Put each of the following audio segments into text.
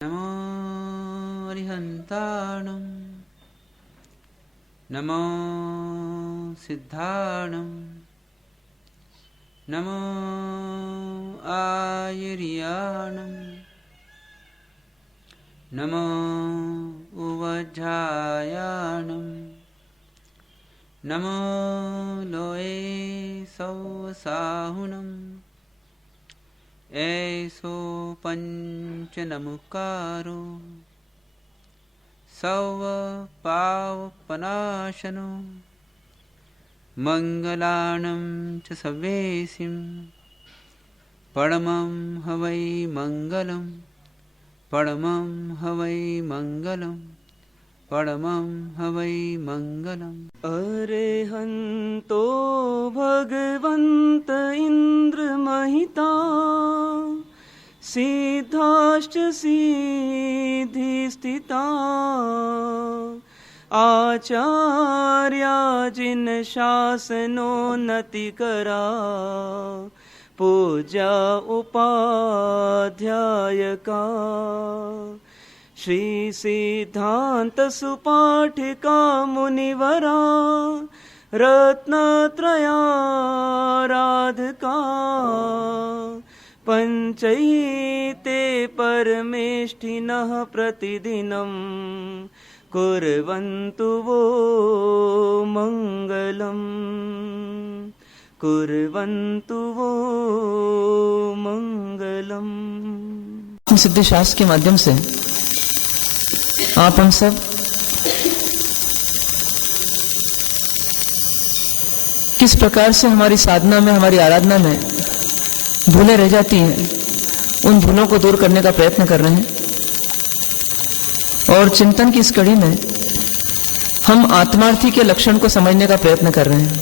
नमो अरिहन्ताणं नमो सिद्धाणं नमो आयुर्याणं नमो उवज्झायाणं नमो लोये सौसाहुणं ऐसो पंचनमुकारो सौव पावपनाशनो मंगलानं च सवेसिं परमं हवै मंगलं परमं हवै मंगलं परमं हवै मंगलम्। अरेहन्तो भगवन्त इन्द्रमहिता सिद्धाश्च सिद्धिस्थिता आचार्या जिन शासनोन्नतिकरा पूजा उपाध्यायका श्री सिद्धांत सुपाठिका मुनिवरा रत्नत्रयाराधका पंचैते परमेष्ठिनः प्रतिदिनं कुर्वन्तु वो मंगलम् कुर्वन्तु वो मंगलम्। सिद्धि शास्त्र के माध्यम से आप हम सब किस प्रकार से हमारी साधना में, हमारी आराधना में भूलें रह जाती हैं, उन भूलों को दूर करने का प्रयत्न कर रहे हैं। और चिंतन की इस कड़ी में हम आत्मार्थी के लक्षण को समझने का प्रयत्न कर रहे हैं,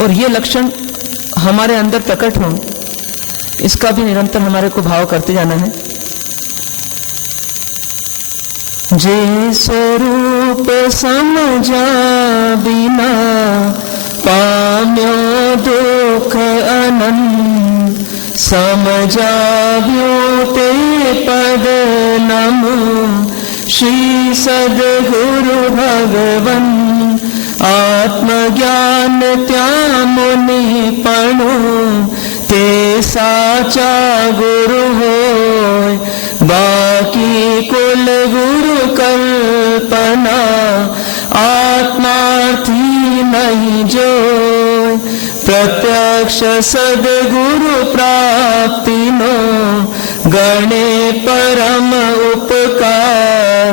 और ये लक्षण हमारे अंदर प्रकट हों, इसका भी निरंतर हमारे को भाव करते जाना है। जे स्वरूप समझा बिना पाम्यो दुख अनंत समझाव्यो ते पद नमो श्री सद्गुरु भगवन आत्मज्ञान त्या मुनि पणो ते साचा गुरु होय बाकी कुल गुरु कल्पना आत्मार्थी नहीं जो प्रत्यक्ष सद्गुरु प्राप्ति नो गणे परम उपकार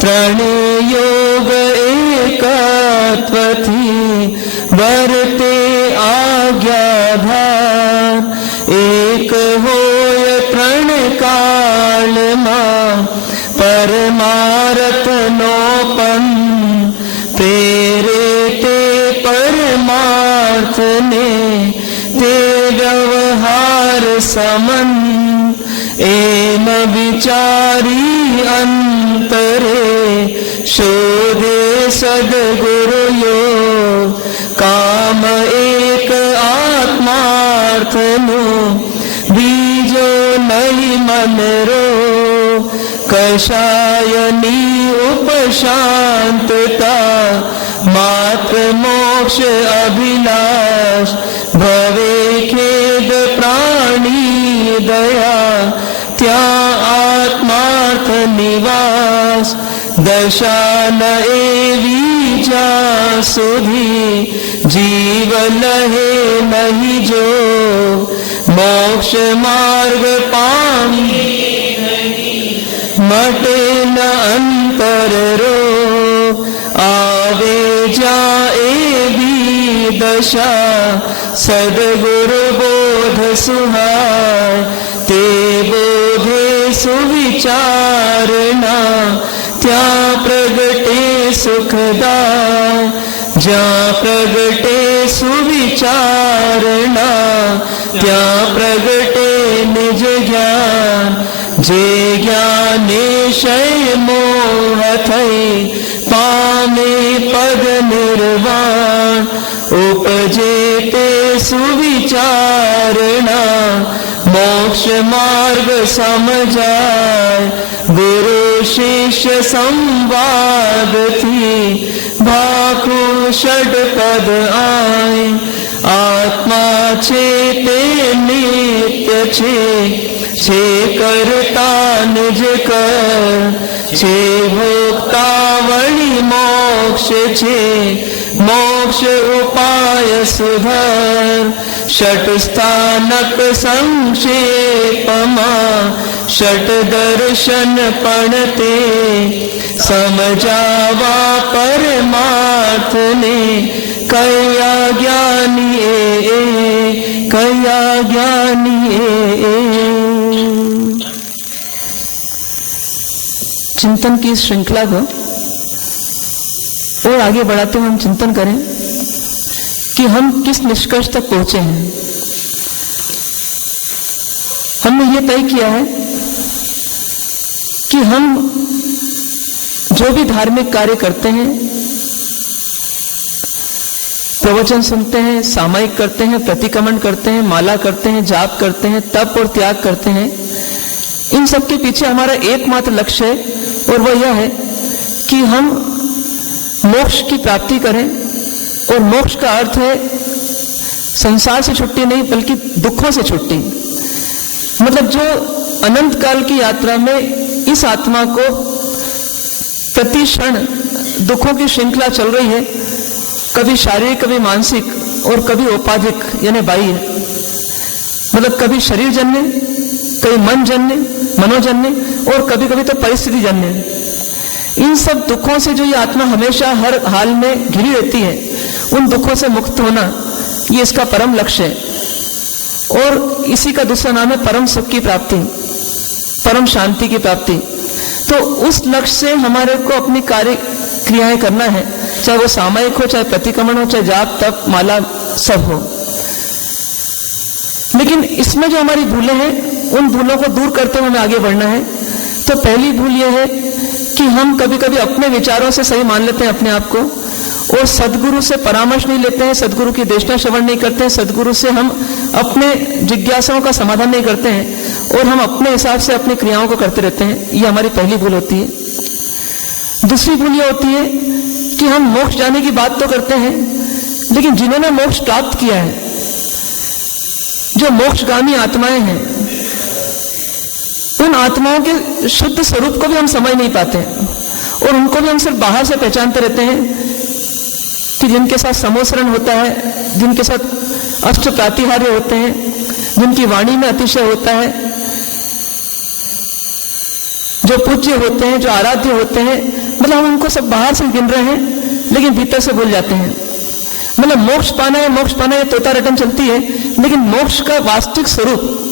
त्रणे योग एकत्वथी वर्ते आज्ञाधार एक होय त्रण काल मां परमारथ नोपन प्रेरे ते परमार्थ ने ते व्यवहार समन एम विचारी अंतरे शोधे सद्गुरु योग काम एक आत्मार्थ नो बीजो नहीं मन रो कषायनी उपशांतता मात्र मोक्ष अभिलाष भवे खेद प्राणी दया त्या आत्मार्थ निवास दशा न एवी जा सुधी जीव लहे नहीं जो मोक्ष मार्ग पामी मटे न अंतर रो आवे जाए भी दशा सद्गुरु बोध सुहाय ते बोधे सुविचारणा त्या प्रगटे सुखदाय जा प्रगटे सुविचारणा त्या प्रगटे निज ज्ञान जे ज्ञानेशय मोह थई पामे पद निर्वाण उपजे ते सुविचारणा मोक्ष मार्ग समझाय शिष्य संवाद थी, भाखु षडपद आए। आत्मा चेते नित्य छे करता निज कर, छे भोक्ता वळी मोक्ष छे, मोक्ष उपाय सुधर। षट स्थानक संक्षेपमा, षट दर्शन पणते, समझावा परमार्थ ने, कया ज्ञानी कया ज्ञानी। चिंतन की इस श्रृंखला को और आगे बढ़ाते हुए हम चिंतन करें कि हम किस निष्कर्ष तक पहुंचे हैं। हमने ये तय किया है कि हम जो भी धार्मिक कार्य करते हैं, प्रवचन सुनते हैं, सामायिक करते हैं, प्रतिक्रमण करते हैं, माला करते हैं, जाप करते हैं, तप और त्याग करते हैं, इन सब के पीछे हमारा एकमात्र लक्ष्य है और वह यह है कि हम मोक्ष की प्राप्ति करें। और मोक्ष का अर्थ है संसार से छुट्टी नहीं बल्कि दुखों से छुट्टी। मतलब जो अनंत काल की यात्रा में इस आत्मा को प्रति क्षण दुखों की श्रृंखला चल रही है, कभी शारीरिक, कभी मानसिक और कभी औपाधिक यानी बाह्य। मतलब कभी शरीर जन्य, कभी मन जन्य, मनोजन्य और कभी कभी तो परिस्थिति जन्य। इन सब दुखों से जो ये आत्मा हमेशा हर हाल में घिरी रहती है, उन दुखों से मुक्त होना ये इसका परम लक्ष्य है। और इसी का दूसरा नाम है परम सुख की प्राप्ति, परम शांति की प्राप्ति। तो उस लक्ष्य से हमारे को अपनी कार्य क्रियाएं करना है, चाहे वो सामायिक हो, चाहे प्रतिक्रमण हो, चाहे जाप तप माला सब हो। लेकिन इसमें जो हमारी भूलें हैं, उन भूलों को दूर करते हुए हमें आगे बढ़ना है। तो पहली भूल यह है कि हम कभी कभी अपने विचारों से सही मान लेते हैं अपने आप को, और सदगुरु से परामर्श नहीं लेते हैं, सदगुरु की देशना श्रवण नहीं करते हैं, सदगुरु से हम अपने जिज्ञासाओं का समाधान नहीं करते हैं और हम अपने हिसाब से अपनी क्रियाओं को करते रहते हैं। ये हमारी पहली भूल होती है। दूसरी भूल यह होती है कि हम मोक्ष जाने की बात तो करते हैं, लेकिन जिन्होंने मोक्ष प्राप्त किया है, जो मोक्षगामी आत्माएं हैं, उन आत्माओं के शुद्ध स्वरूप को भी हम समझ नहीं पाते और उनको भी हम सिर्फ बाहर से पहचानते रहते हैं कि जिनके साथ समोसरण होता है, जिनके साथ अष्ट प्रातिहार्य होते हैं, जिनकी वाणी में अतिशय होता है, जो पूज्य होते हैं, जो आराध्य होते हैं, मतलब हम उनको सब बाहर से गिन रहे हैं लेकिन भीतर से भूल जाते हैं। मतलब मोक्ष पाना है तोता रटन चलती है, लेकिन मोक्ष का वास्तविक स्वरूप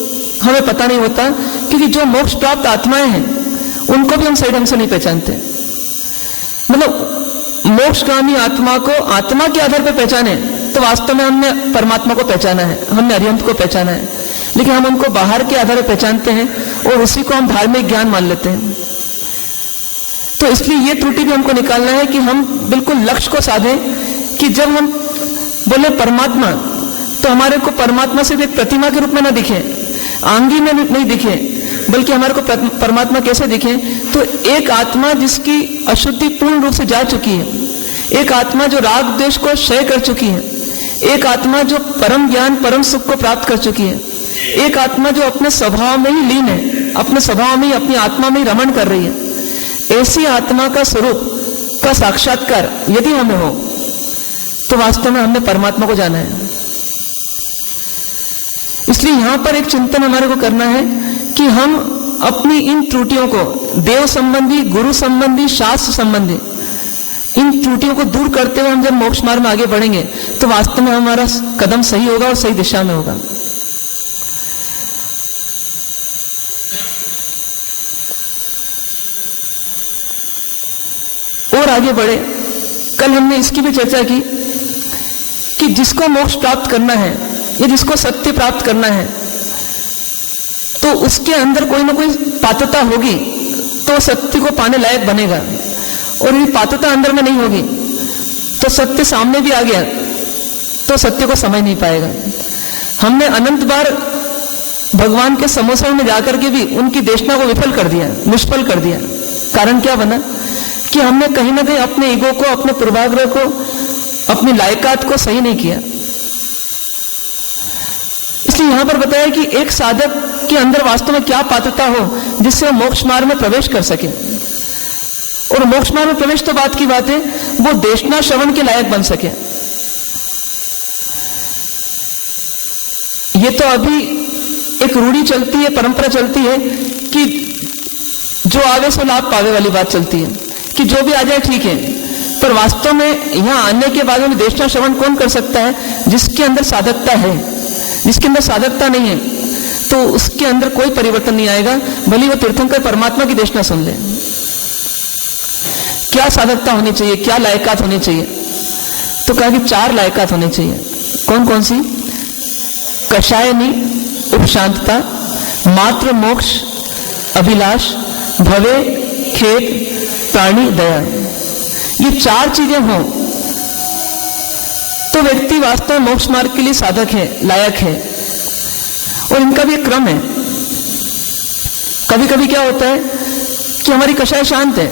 हमें पता नहीं होता, क्योंकि जो मोक्ष प्राप्त आत्माएं हैं उनको भी हम सही ढंग से नहीं पहचानते। मतलब मोक्षगामी आत्मा को आत्मा के आधार पर पहचाने तो वास्तव में हमने परमात्मा को पहचाना है, हमने अरिहंत को पहचाना है, लेकिन हम उनको बाहर के आधार पर पहचानते हैं और उसी को हम धार्मिक ज्ञान मान लेते हैं। तो इसलिए ये त्रुटि भी हमको निकालना है कि हम बिल्कुल लक्ष्य को साधें कि जब हम बोले परमात्मा, तो हमारे को परमात्मा सिर्फ एक प्रतिमा के रूप में ना दिखे, आंगी में नहीं दिखे, बल्कि हमारे को परमात्मा कैसे दिखे, तो एक आत्मा जिसकी अशुद्धि पूर्ण रूप से जा चुकी है, एक आत्मा जो राग द्वेष को क्षय कर चुकी है, एक आत्मा जो परम ज्ञान परम सुख को प्राप्त कर चुकी है, एक आत्मा जो अपने स्वभाव में ही लीन है, अपने स्वभाव में ही अपनी आत्मा में ही रमण कर रही है। ऐसी आत्मा का स्वरूप का साक्षात्कार यदि हमें हो तो वास्तव में हमने परमात्मा को जाना है। इसलिए यहां पर एक चिंतन हमारे को करना है कि हम अपनी इन त्रुटियों को, देव संबंधी, गुरु संबंधी, शास्त्र संबंधी, इन त्रुटियों को दूर करते हुए हम जब मोक्ष मार्ग में आगे बढ़ेंगे तो वास्तव में हमारा कदम सही होगा और सही दिशा में होगा। और आगे बढ़े, कल हमने इसकी भी चर्चा की कि जिसको मोक्ष प्राप्त करना है या जिसको सत्य प्राप्त करना है, तो उसके अंदर कोई ना कोई पात्रता होगी तो सत्य को पाने लायक बनेगा, और ये पात्रता अंदर में नहीं होगी तो सत्य सामने भी आ गया तो सत्य को समझ नहीं पाएगा। हमने अनंत बार भगवान के समोसन में जाकर के भी उनकी देशना को विफल कर दिया, निष्फल कर दिया, कारण क्या बना कि हमने कहीं ना कहीं अपने ईगो को, अपने पूर्वाग्रह को, अपनी लायकात को सही नहीं किया। इसलिए यहां पर बताया कि एक साधक के अंदर वास्तव में क्या पात्रता हो जिससे वो मोक्ष मार्ग में प्रवेश कर सके। और मोक्ष मार्ग में प्रवेश तो बात की बात है, वो देशना श्रवण के लायक बन सके। ये तो अभी एक रूढ़ी चलती है, परंपरा चलती है कि जो आवे सो लाभ पावे वाली बात चलती है कि जो भी आ जाए ठीक है। पर वास्तव में यहां आने के बाद में देशना श्रवण कौन कर सकता है? जिसके अंदर साधकता है। जिसके अंदर साधकता नहीं है तो उसके अंदर कोई परिवर्तन नहीं आएगा, भले वो तीर्थंकर परमात्मा की देशना सुन ले। क्या साधकता होनी चाहिए, क्या लायकात होनी चाहिए? तो कहा कि 4 लायकात होनी चाहिए। कौन कौन सी? कषायनी उपशांतता, मात्र मोक्ष अभिलाष, भवे खेत प्राणी दया। ये 4 चीजें हों तो व्यक्ति वास्तव में मोक्ष मार्ग के लिए साधक है, लायक है। और इनका भी एक क्रम है। कभी कभी क्या होता है कि हमारी कषाय शांत है,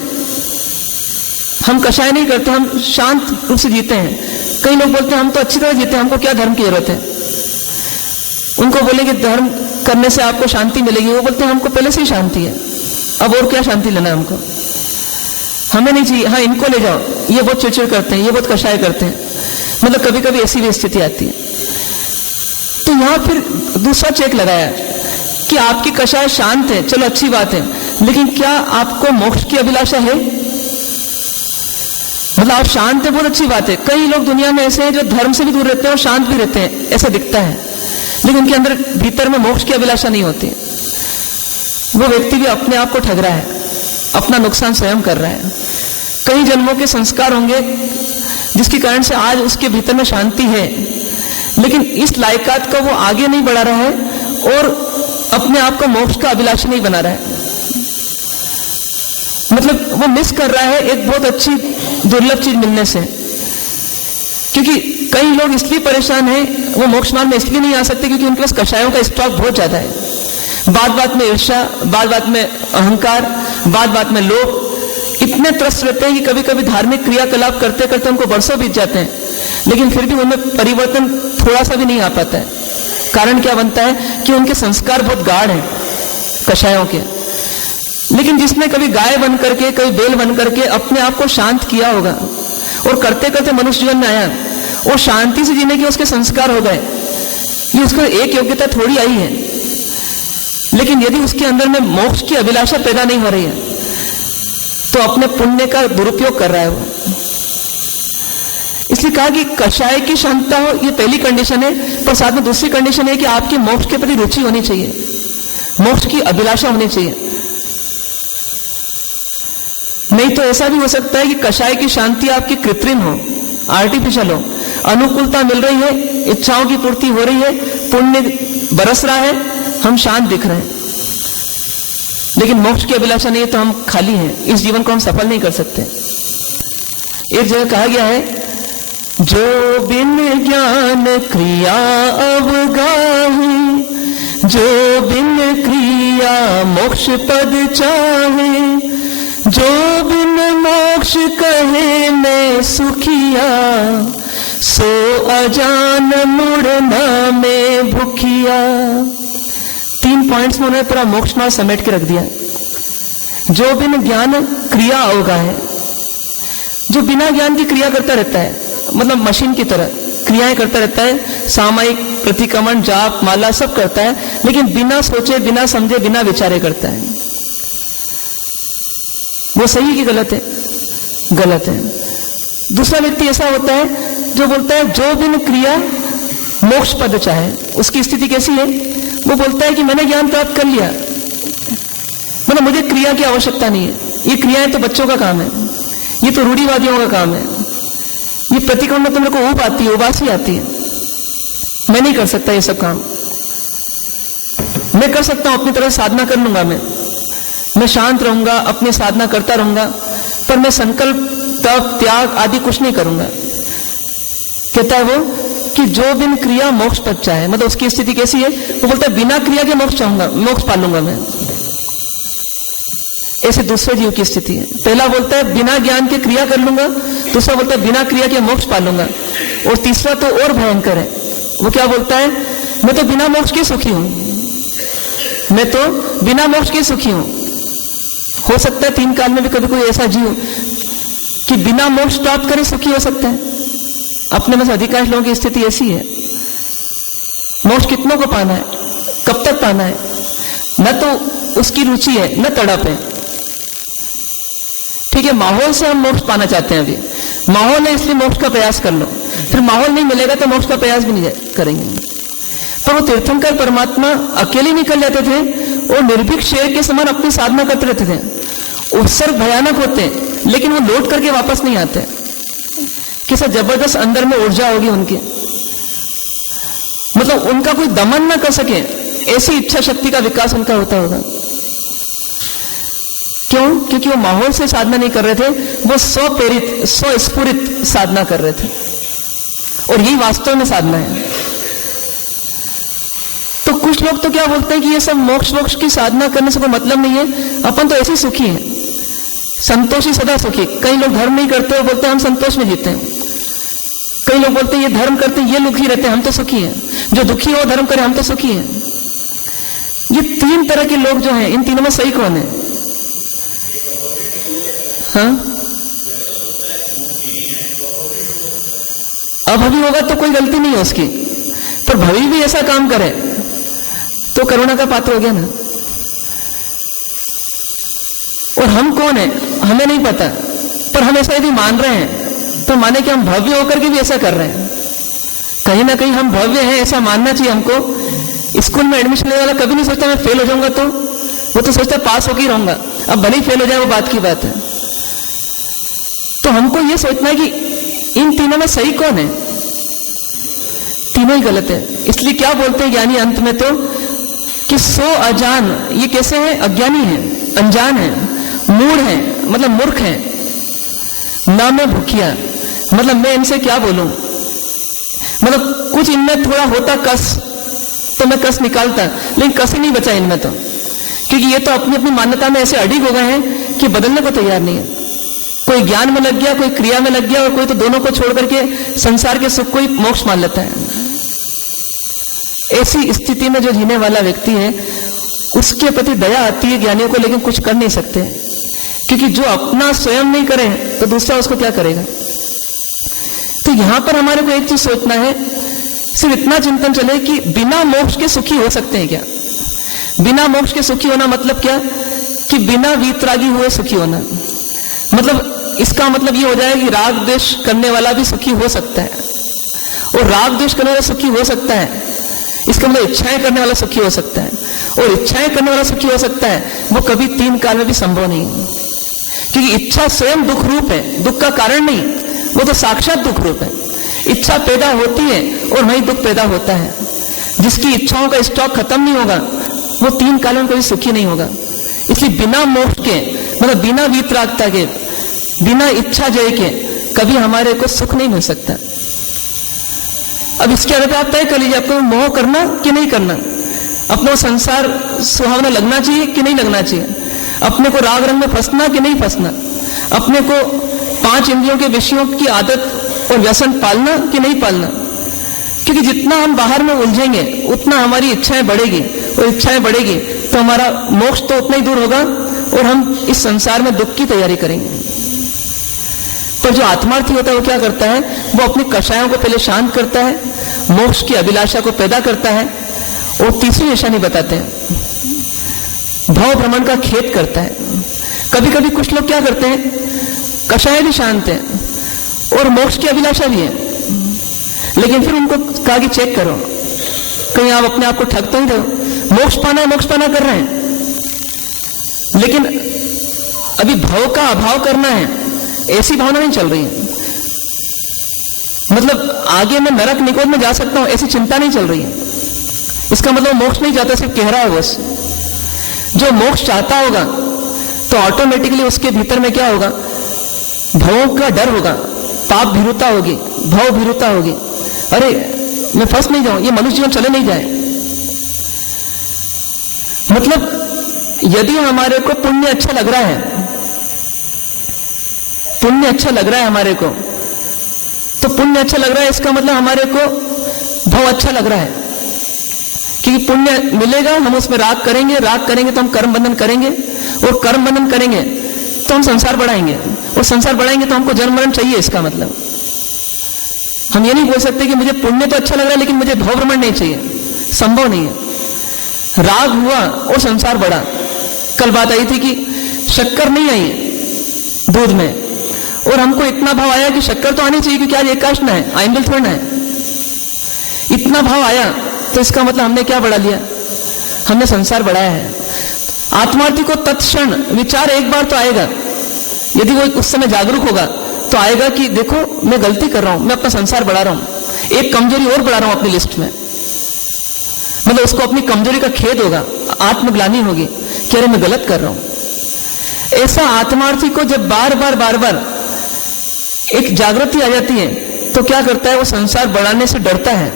हम कषाय नहीं करते, हम शांत रूप से जीते हैं। कई लोग बोलते हैं हम तो अच्छी तरह जीते हैं, हमको क्या धर्म की जरूरत है। उनको बोले कि धर्म करने से आपको शांति मिलेगी, वो बोलते हैं हमको पहले से ही शांति है, अब और क्या शांति लेना है हमको, हमें नहीं चाहिए। हाँ, इनको ले जाओ, ये बहुत चिड़चिड़ करते हैं, ये बहुत कषाय करते हैं। मतलब कभी कभी ऐसी भी स्थिति आती है। तो यहां फिर दूसरा चेक लगाया कि आपकी कषाय शांत है, चलो अच्छी बात है, लेकिन क्या आपको मोक्ष की अभिलाषा है? मतलब आप शांत है, बहुत अच्छी बात है। कई लोग दुनिया में ऐसे हैं जो धर्म से भी दूर रहते हैं और शांत भी रहते हैं, ऐसा दिखता है, लेकिन उनके अंदर भीतर में मोक्ष की अभिलाषा नहीं होती। वो व्यक्ति भी अपने आप को ठग रहा है, अपना नुकसान स्वयं कर रहा है। कई जन्मों के संस्कार होंगे जिसके कारण से आज उसके भीतर में शांति है, लेकिन इस लायकात का वो आगे नहीं बढ़ा रहा है और अपने आप को मोक्ष का अभिलाषी नहीं बना रहा है। मतलब वो मिस कर रहा है एक बहुत अच्छी दुर्लभ चीज मिलने से। क्योंकि कई लोग इसलिए परेशान हैं, वो मोक्ष मार्ग में इसलिए नहीं आ सकते क्योंकि उनके पास कषायों का स्टॉक बहुत ज्यादा है। बात बात में ईर्ष्या, बात बात में अहंकार, बात बात में लोभ, इतने त्रस्त रहते हैं कि कभी कभी धार्मिक क्रियाकलाप करते करते उनको वर्षों बीत जाते हैं, लेकिन फिर भी उनमें परिवर्तन थोड़ा सा भी नहीं आ पाता है। कारण क्या बनता है कि उनके संस्कार बहुत गाढ़ हैं कषायों के। लेकिन जिसने कभी गाय बन करके, कभी बैल बन करके अपने आप को शांत किया होगा और करते करते मनुष्य जीवन में आया और शांति से जीने के उसके संस्कार हो गए, ये उसको एक योग्यता थोड़ी आई है। लेकिन यदि उसके अंदर में मोक्ष की अभिलाषा पैदा नहीं हो रही है तो अपने पुण्य का दुरुपयोग कर रहा है वो। इसलिए कहा कि कषाय की शांतता हो, ये पहली कंडीशन है, पर साथ में दूसरी कंडीशन है कि आपकी मोक्ष के प्रति रुचि होनी चाहिए, मोक्ष की अभिलाषा होनी चाहिए। नहीं तो ऐसा भी हो सकता है कि कषाय की शांति आपकी कृत्रिम हो, आर्टिफिशियल हो, अनुकूलता मिल रही है, इच्छाओं की पूर्ति हो रही है, पुण्य बरस रहा है, हम शांत दिख रहे हैं, लेकिन मोक्ष की अभिलाषा नहीं है तो हम खाली हैं, इस जीवन को हम सफल नहीं कर सकते। एक जगह कहा गया है, जो बिन ज्ञान क्रिया अवगाही, जो बिन क्रिया मोक्ष पद चाहे, जो बिन मोक्ष कहे मैं सुखिया, सो अजान मुड़ना में भूखिया। 3 पॉइंट्स में उन्होंने पूरा मोक्ष मार्ग समेट के रख दिया। जो बिन ज्ञान क्रिया अवगा है, जो बिना ज्ञान की क्रिया करता रहता है, मतलब मशीन की तरह क्रियाएं करता रहता है, सामायिक प्रतिक्रमण जाप माला सब करता है, लेकिन बिना सोचे, बिना समझे, बिना विचारे करता है। वो सही कि गलत है? गलत है। दूसरा व्यक्ति ऐसा होता है जो बोलता है जो बिन क्रिया मोक्ष पद चाहे। उसकी स्थिति कैसी है? वो बोलता है कि मैंने ज्ञान प्राप्त कर लिया, मतलब मुझे क्रिया की आवश्यकता नहीं है, ये क्रियाएं तो बच्चों का काम है, ये तो रूढ़िवादियों का काम है, ये प्रतिक्रमण में तो मेरे को ऊब आती है, उबासी आती है, मैं नहीं कर सकता ये सब काम। मैं कर सकता हूं, अपनी तरह साधना कर लूंगा, मैं शांत रहूंगा, अपनी साधना करता रहूंगा, पर मैं संकल्प तप त्याग आदि कुछ नहीं करूंगा। कहता है वो कि जो बिन क्रिया मोक्ष पद चाहे, मतलब उसकी स्थिति कैसी है? वो बोलता है बिना क्रिया के मोक्ष चाहूंगा, मोक्ष पालूंगा मैं। ऐसे दूसरे जीव की स्थिति है। पहला बोलता है बिना ज्ञान के क्रिया कर लूंगा, दूसरा बोलता है बिना क्रिया के मोक्ष पा लूंगा, और तीसरा तो और भयंकर है। वो क्या बोलता है, मैं तो बिना मोक्ष के सुखी हूं, मैं तो बिना मोक्ष के सुखी हूं। हो सकता है तीन काल में भी कभी कोई ऐसा जीव कि बिना मोक्ष प्राप्त करे सुखी हो सकता है। अपने में से अधिकांश लोगों की स्थिति ऐसी है। मोक्ष कितनों को पाना है, कब तक पाना है, न तो उसकी रुचि है न तड़प है। ठीक है, माहौल से हम मोक्ष पाना चाहते हैं, अभी माहौल है इसलिए मोक्ष का प्रयास कर लो, फिर माहौल नहीं मिलेगा तो मोक्ष का प्रयास भी नहीं करेंगे। पर वो तीर्थंकर परमात्मा अकेले निकल जाते थे और निर्भीक शेर के समान अपनी साधना करते रहते थे। उत्सर्ग भयानक होते लेकिन वो लौट करके वापस नहीं आते। किसी जबरदस्त अंदर में ऊर्जा होगी उनकी, मतलब उनका कोई दमन ना कर सके ऐसी इच्छा शक्ति का विकास उनका होता होगा। क्यों? क्योंकि वो माहौल से साधना नहीं कर रहे थे, वो स्वप्रेरित स्वस्फुरित साधना कर रहे थे, और यही वास्तव में साधना है। तो कुछ लोग तो क्या बोलते हैं कि ये सब मोक्ष की साधना करने से कोई मतलब नहीं है, अपन तो ऐसे सुखी हैं, संतोषी सदा सुखी। कई लोग धर्म नहीं करते और बोलते हैं हम संतोष में जीते हैं। कई लोग बोलते हैं ये धर्म करते हैं ये दुखी रहते हैं, हम तो सुखी हैं। जो दुखी हो धर्म करे, हम तो सुखी हैं। ये तीन तरह के लोग जो हैं, इन तीनों में सही कौन है? हाँ, अभी होगा तो कोई गलती नहीं है उसकी, पर भवी भी ऐसा काम करे तो करुणा का पात्र हो गया ना। और हम कौन है हमें नहीं पता, पर हम ऐसा यदि मान रहे हैं तो माने कि हम भव्य होकर के भी ऐसा कर रहे हैं। कहीं ना कहीं हम भव्य हैं ऐसा मानना चाहिए हमको। स्कूल में एडमिशन लेने वाला कभी नहीं सोचता मैं फेल हो जाऊंगा, तो वो तो सोचता पास होकर ही रहूंगा, अब भले ही फेल हो जाए वो बात की बात है। तो हमको ये सोचना है कि इन तीनों में सही कौन है? तीनों ही गलत है। इसलिए क्या बोलते हैं ज्ञानी अंत में तो कि सो अजान, ये कैसे है? अज्ञानी है, अनजान है, मूढ़ है, मतलब मूर्ख है, ना मैं भूखिया, मतलब मैं इनसे क्या बोलूं, मतलब कुछ इनमें थोड़ा होता कस तो मैं कस निकालता, लेकिन कस ही नहीं बचा इनमें तो, क्योंकि ये तो अपनी अपनी मान्यता में ऐसे अडिग हो गए हैं कि बदलने को तैयार नहीं है। कोई ज्ञान में लग गया, कोई क्रिया में लग गया, और कोई तो दोनों को छोड़ करके संसार के सुख को ही मोक्ष मान लेता है। ऐसी स्थिति में जो जीने वाला व्यक्ति है उसके प्रति दया आती है ज्ञानियों को, लेकिन कुछ कर नहीं सकते, क्योंकि जो अपना स्वयं नहीं करे तो दूसरा उसको क्या करेगा। तो यहां पर हमारे को एक चीज सोचना है, सिर्फ इतना चिंतन चले कि बिना मोक्ष के सुखी हो सकते हैं क्या? बिना मोक्ष के सुखी होना मतलब क्या? कि बिना वीतरागी हुए सुखी होना। मतलब इसका मतलब ये हो जाए कि राग द्वेष करने वाला भी सुखी हो सकता है, और राग द्वेष करने वाला सुखी हो सकता है, इसका मतलब इच्छाएं करने वाला सुखी हो सकता है, और इच्छाएं करने वाला सुखी हो सकता है, वो कभी तीन काल में भी संभव नहीं है। क्योंकि इच्छा स्वयं दुख रूप है, दुख का कारण नहीं, वो तो साक्षात दुख रूप है। इच्छा पैदा होती है और वही दुख पैदा होता है। जिसकी इच्छाओं का स्टॉक खत्म नहीं होगा वो तीन कालों में कभी सुखी नहीं होगा। इसलिए बिना मोक्ष के, मतलब बिना वीतरागता के, बिना इच्छा जय के कभी हमारे को सुख नहीं मिल सकता। अब इसके आधार पर आप तय कर लीजिए आपको मोह करना कि नहीं करना, अपना संसार सुहावना लगना चाहिए कि नहीं लगना चाहिए, अपने को राग रंग में फंसना कि नहीं फंसना, अपने को पांच इंद्रियों के विषयों की आदत और व्यसन पालना कि नहीं पालना। क्योंकि जितना हम बाहर में उलझेंगे उतना हमारी इच्छाएं बढ़ेगी, और इच्छाएं बढ़ेगी तो हमारा मोक्ष तो उतना ही दूर होगा और हम इस संसार में दुख की तैयारी करेंगे। पर जो आत्मार्थी होता है वो क्या करता है? वो अपनी कषायों को पहले शांत करता है, मोक्ष की अभिलाषा को पैदा करता है, और तीसरी निशानी बताते हैं, भाव भ्रमण का खेद करता है। कभी कभी कुछ लोग क्या करते हैं, कषाय भी शांत है और मोक्ष की अभिलाषा भी है, लेकिन फिर उनको कहा कि चेक करो कहीं आप अपने आप को ठग तो नहीं रहे हो। मोक्ष पाना कर रहे हैं, लेकिन अभी भाव का अभाव करना है, ऐसी भावना नहीं चल रही है। मतलब आगे मैं नरक निकोद में जा सकता हूं ऐसी चिंता नहीं चल रही है। इसका मतलब मोक्ष नहीं चाहता, सिर्फ कह रहा है बस। जो मोक्ष चाहता होगा तो ऑटोमेटिकली उसके भीतर में क्या होगा? भवों का डर होगा, पाप भीरुता होगी, भव भीरुता होगी। अरे मैं फंस नहीं जाऊं, ये मनुष्य जीवन चले नहीं जाए। मतलब यदि हमारे को पुण्य अच्छा लग रहा है, पुण्य अच्छा लग रहा है हमारे को, तो पुण्य अच्छा लग रहा है इसका मतलब हमारे को भाव अच्छा लग रहा है, क्योंकि पुण्य मिलेगा, हम उसमें राग करेंगे तो हम कर्म बंधन करेंगे, और कर्म बंधन करेंगे तो हम संसार बढ़ाएंगे, और संसार बढ़ाएंगे तो हमको जन्म मरण चाहिए। इसका मतलब हम ये नहीं बोल सकते कि मुझे पुण्य तो अच्छा लग रहा है लेकिन मुझे भव भ्रमण नहीं चाहिए, संभव नहीं है। राग हुआ और संसार बढ़ा। कल बात आई थी कि शक्कर नहीं आई दूध में, और हमको इतना भाव आया कि शक्कर तो आनी चाहिए क्योंकि आज एकादशी है, आइंदल थोड़ा है। इतना भाव आया तो इसका मतलब हमने क्या बढ़ा लिया? हमने संसार बढ़ाया है। आत्मार्थी को तत्क्षण विचार एक बार तो आएगा, यदि वो उस समय जागरूक होगा तो आएगा कि देखो मैं गलती कर रहा हूं, मैं अपना संसार बढ़ा रहा हूं, एक कमजोरी और बढ़ा रहा हूं अपनी लिस्ट में। मतलब उसको अपनी कमजोरी का खेद होगा, आत्मग्लानि होगी कि अरे मैं गलत कर रहा हूं। ऐसा आत्मार्थी को जब बार बार एक जागृति आ जाती है तो क्या करता है? वो संसार बढ़ाने से डरता है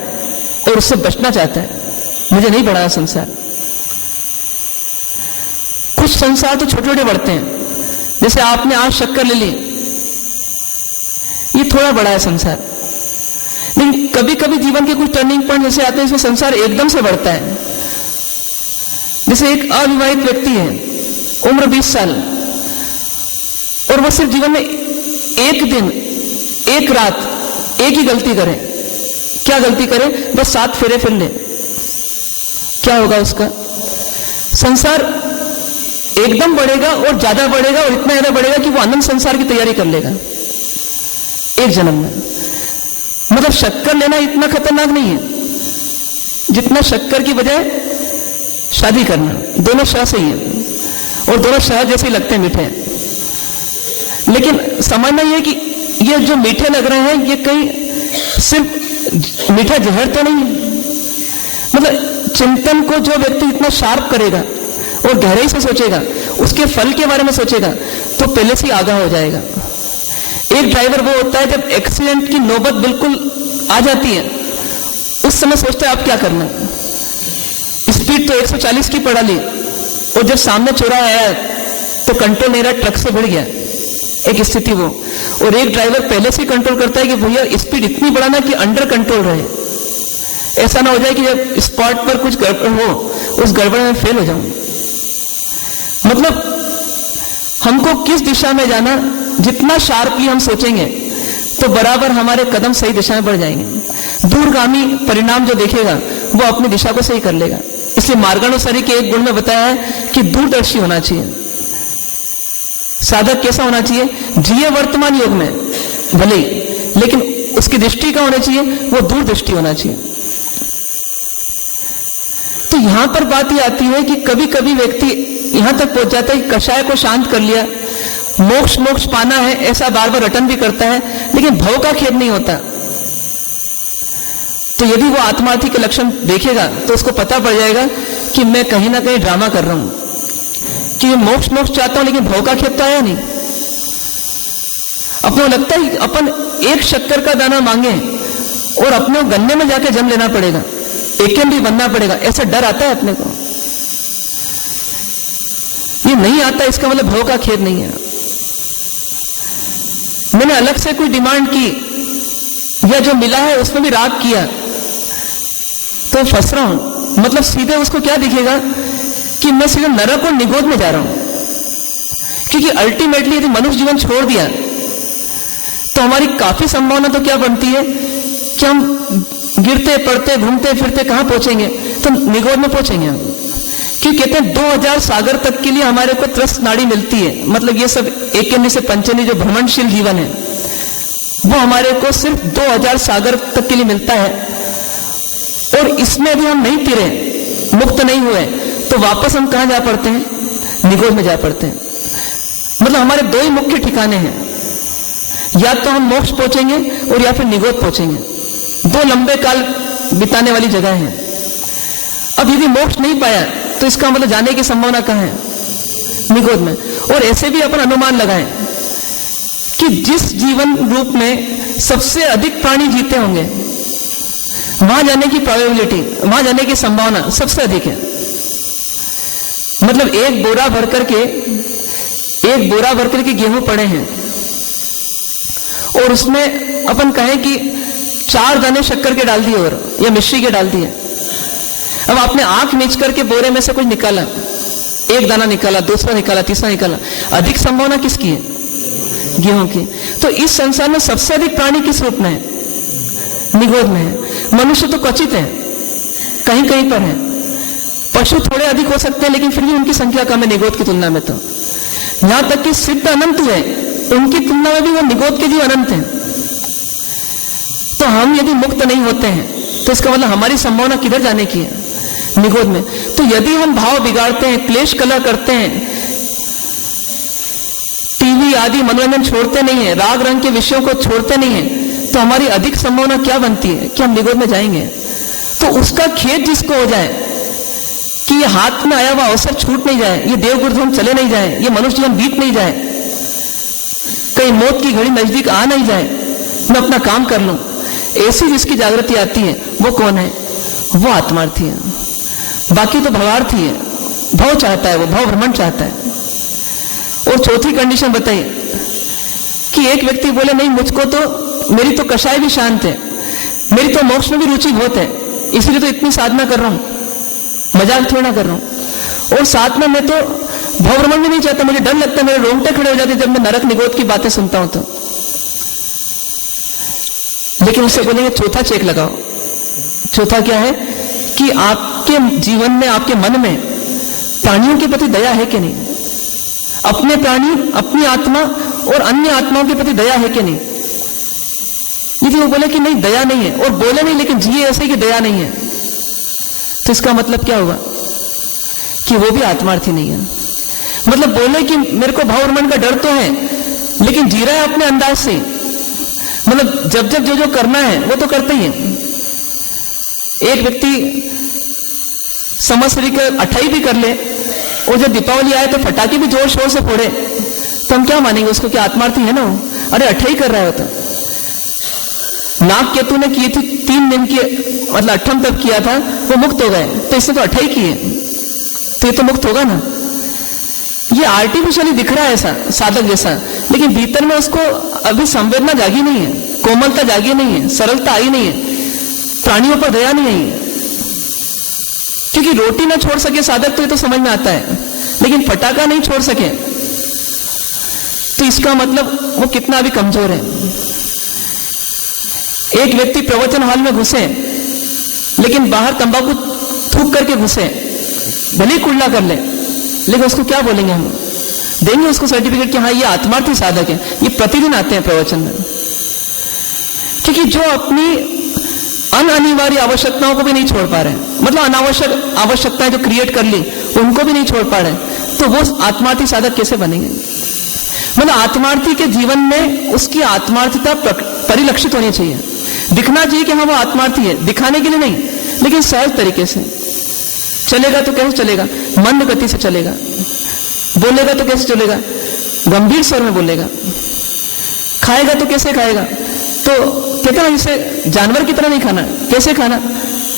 और उससे बचना चाहता है, मुझे नहीं बढ़ाना संसार। कुछ संसार तो छोटे छोटे बढ़ते हैं, जैसे आपने आज शक्कर ले ली, ये थोड़ा बड़ा है संसार। लेकिन कभी कभी जीवन के कुछ टर्निंग पॉइंट जैसे आते हैं इसमें संसार एकदम से बढ़ता है। जैसे एक अविवाहित व्यक्ति है, उम्र 20 साल, और वह सिर्फ जीवन में एक दिन एक रात एक ही गलती करे। क्या गलती करे? बस 7 फेरे फिर ले। क्या होगा उसका? संसार एकदम बढ़ेगा और ज्यादा बढ़ेगा, और इतना ज्यादा बढ़ेगा कि वो अनंत संसार की तैयारी कर लेगा एक जन्म में। मतलब शक्कर लेना इतना खतरनाक नहीं है जितना शक्कर की बजाय शादी करना। दोनों शह सही है और दोनों शह जैसे ही लगते हैं, मीठे हैं। लेकिन समझना यह कि ये जो मीठे लग रहे हैं ये कहीं सिर्फ मीठा जहर तो नहीं है। मतलब चिंतन को जो व्यक्ति इतना शार्प करेगा और गहराई से सोचेगा, उसके फल के बारे में सोचेगा, तो पहले से ही आगाह हो जाएगा। एक ड्राइवर वो होता है जब एक्सीडेंट की नौबत बिल्कुल आ जाती है, उस समय सोचता है अब क्या करना। स्पीड तो 140 की पड़ा ली, और जब सामने चौराहा आया तो कंट्रोल नहीं रहा, ट्रक से भिड़ गया, एक स्थिति वो। और एक ड्राइवर पहले से कंट्रोल करता है कि भैया स्पीड इतनी बढ़ाना कि अंडर कंट्रोल रहे, ऐसा ना हो जाए कि जब स्पॉट पर कुछ गड़बड़ हो उस गड़बड़ में फेल हो जाऊं। मतलब हमको किस दिशा में जाना, जितना शार्पली हम सोचेंगे तो बराबर हमारे कदम सही दिशा में बढ़ जाएंगे। दूरगामी परिणाम जो देखेगा वो अपनी दिशा को सही कर लेगा। इसलिए मार्गानुसारी के एक गुण में बताया है कि दूरदर्शी होना चाहिए। साधक कैसा होना चाहिए? जिये वर्तमान युग में भले ही, लेकिन उसकी दृष्टि का होना चाहिए, वो दूरदृष्टि होना चाहिए। तो यहां पर बात ये आती है कि कभी कभी व्यक्ति यहां तक पहुंच जाता है कि कषाय को शांत कर लिया, मोक्ष मोक्ष पाना है ऐसा बार बार रटन भी करता है, लेकिन भव का खेद नहीं होता। तो यदि वो आत्मार्थी के लक्षण देखेगा तो उसको पता पड़ जाएगा कि मैं कहीं ना कहीं ड्रामा कर रहा हूं, कि मोक्ष मोक्ष चाहता हूं लेकिन भव का खेद तो आया नहीं। अपने लगता है अपन एक शक्कर का दाना मांगे और अपने गन्ने में जाके जम लेना पड़ेगा, एकेम भी बनना पड़ेगा, ऐसा डर आता है अपने को। ये नहीं आता, इसका मतलब भव का खेद नहीं है। मैंने अलग से कोई डिमांड की या जो मिला है उसमें भी राग किया तो फंस रहा हूं। मतलब सीधे उसको क्या दिखेगा कि मैं सीधे नरक और निगोद में जा रहा हूं। क्योंकि अल्टीमेटली यदि मनुष्य जीवन छोड़ दिया तो हमारी काफी संभावना तो क्या बनती है कि हम गिरते पड़ते घूमते फिरते कहां पहुंचेंगे? तो निगोद में पहुंचेंगे हम। क्यों कहते हैं 2000 सागर तक के लिए हमारे को त्रस्त नाड़ी मिलती है। मतलब ये सब एकनी से पंचनी जो भ्रमणशील जीवन है वो हमारे को सिर्फ 2000 सागर तक के लिए मिलता है, और इसमें भी हम नहीं तिरे, मुक्त नहीं हुए, तो वापस हम कहां जा पड़ते हैं? निगोद में जा पड़ते हैं। मतलब हमारे दो ही मुख्य ठिकाने हैं, या तो हम मोक्ष पहुंचेंगे और या फिर निगोद पहुंचेंगे। दो लंबे काल बिताने वाली जगह है। अब यदि मोक्ष नहीं पाया तो इसका मतलब जाने की संभावना कहां है? निगोद में। और ऐसे भी अपन अनुमान लगाएं कि जिस जीवन रूप में सबसे अधिक प्राणी जीते होंगे वहां जाने की प्रोबेबिलिटी, वहां जाने की संभावना सबसे अधिक है। मतलब एक बोरा भर करके गेहूं पड़े हैं और उसमें अपन कहें कि 4 दाने शक्कर के डाल दिए और या मिश्री के डाल दिए। अब आपने आंख मीच करके बोरे में से कुछ निकाला, एक दाना निकाला, दूसरा निकाला, तीसरा निकाला, अधिक संभावना किसकी है? गेहूं की। तो इस संसार में सबसे अधिक प्राणी किस रूप में है? निगोद में है। मनुष्य तो क्वचित है, कहीं कहीं पर है। पशु थोड़े अधिक हो सकते हैं लेकिन फिर भी उनकी संख्या कम है निगोद की तुलना में। तो यहां तक कि सिद्ध अनंत है, उनकी तुलना में भी वो निगोद के जीव अनंत हैं। तो हम यदि मुक्त नहीं होते हैं तो इसका मतलब हमारी संभावना किधर जाने की है? निगोद में। तो यदि हम भाव बिगाड़ते हैं, क्लेश कलह करते हैं, टीवी आदि मनोरंजन छोड़ते नहीं है, राग रंग के विषयों को छोड़ते नहीं है, तो हमारी अधिक संभावना क्या बनती है कि हम निगोद में जाएंगे। तो उसका खेद जिसको हो जाए कि ये हाथ में आया हुआ अवसर छूट नहीं जाए, ये देव गुरुधाम चले नहीं जाए, ये मनुष्य जीवन बीत नहीं जाए, कहीं मौत की घड़ी नजदीक आ नहीं जाए, मैं अपना काम कर लूं, ऐसी जिसकी जागृति आती है वो कौन है? वो आत्मार्थी है। बाकी तो भवार्थी है, भव चाहता है, वो भव भ्रमण चाहता है। और चौथी कंडीशन बताइए कि एक व्यक्ति बोले नहीं, मुझको तो मेरी तो कषाय भी शांत है, मेरी तो मोक्ष में भी रुचि बहुत है, इसलिए तो इतनी साधना कर रहा हूं, मजाक थोड़ा कर रहा हूं। और साथ में मैं तो भव भ्रमण भी नहीं चाहता, मुझे डर लगता है, मेरे रोंगटे खड़े हो जाते जब मैं नरक निगोद की बातें सुनता हूं तो। लेकिन उससे बोलेंगे चौथा चेक लगाओ। चौथा क्या है कि आपके जीवन में, आपके मन में प्राणियों के प्रति दया है कि नहीं? अपने प्राणी, अपनी आत्मा और अन्य आत्माओं के प्रति दया है कि नहीं? यदि वो बोले कि नहीं दया नहीं है, और बोले नहीं लेकिन जिए ऐसे कि दया नहीं है, तो इसका मतलब क्या हुआ? कि वो भी आत्मार्थी नहीं है। मतलब बोले कि मेरे को भाव भ्रमण का डर तो है लेकिन जी रहा है अपने अंदाज से, मतलब जब जब जो करना है वो तो करते ही है। एक व्यक्ति समझ का 28 भी कर ले और जब दीपावली आए तो फटाके भी जोर शोर से फोड़े, तो हम क्या मानेंगे उसको कि आत्मार्थी है ना वो? अरे 28 कर रहा है। तो नाग केतु ने की थी 3 दिन की, मतलब 8 तक किया था, वो मुक्त हो गए, तो इसने तो 28 किए, तो ये तो मुक्त होगा ना। ये आर्टिफिशियली दिख रहा है ऐसा साधक जैसा, लेकिन भीतर में उसको अभी संवेदना जागी नहीं है, कोमलता जागी नहीं है, सरलता आई नहीं है, प्राणियों पर दया नहीं आई है। क्योंकि रोटी ना छोड़ सके साधक तो ये तो समझ में आता है, लेकिन फटाका नहीं छोड़ सके तो इसका मतलब वो कितना अभी कमजोर है। एक व्यक्ति प्रवचन हॉल में घुसे लेकिन बाहर तंबाकू थूक करके घुसे, भले ही कुल्ला कर ले, लेकिन उसको क्या बोलेंगे हम? देंगे उसको सर्टिफिकेट कि हाँ ये आत्मार्थी साधक है, ये प्रतिदिन आते हैं प्रवचन में। क्योंकि जो अपनी अनिवार्य आवश्यकताओं को भी नहीं छोड़ पा रहे, मतलब अनावश्यक आवश्यकताएं जो क्रिएट कर ली उनको भी नहीं छोड़ पा रहे, तो वो आत्मार्थी साधक कैसे बनेंगे? मतलब आत्मार्थी के जीवन में उसकी आत्मार्थता परिलक्षित होनी चाहिए, दिखना चाहिए कि हाँ वो आत्मार्थी है, दिखाने के लिए नहीं, लेकिन सहज तरीके से चलेगा। तो कैसे चलेगा? मंद गति से चलेगा। बोलेगा तो कैसे चलेगा? गंभीर स्वर में बोलेगा। खाएगा तो कैसे खाएगा? तो कहते हैं इसे जानवर की तरह नहीं खाना। कैसे खाना?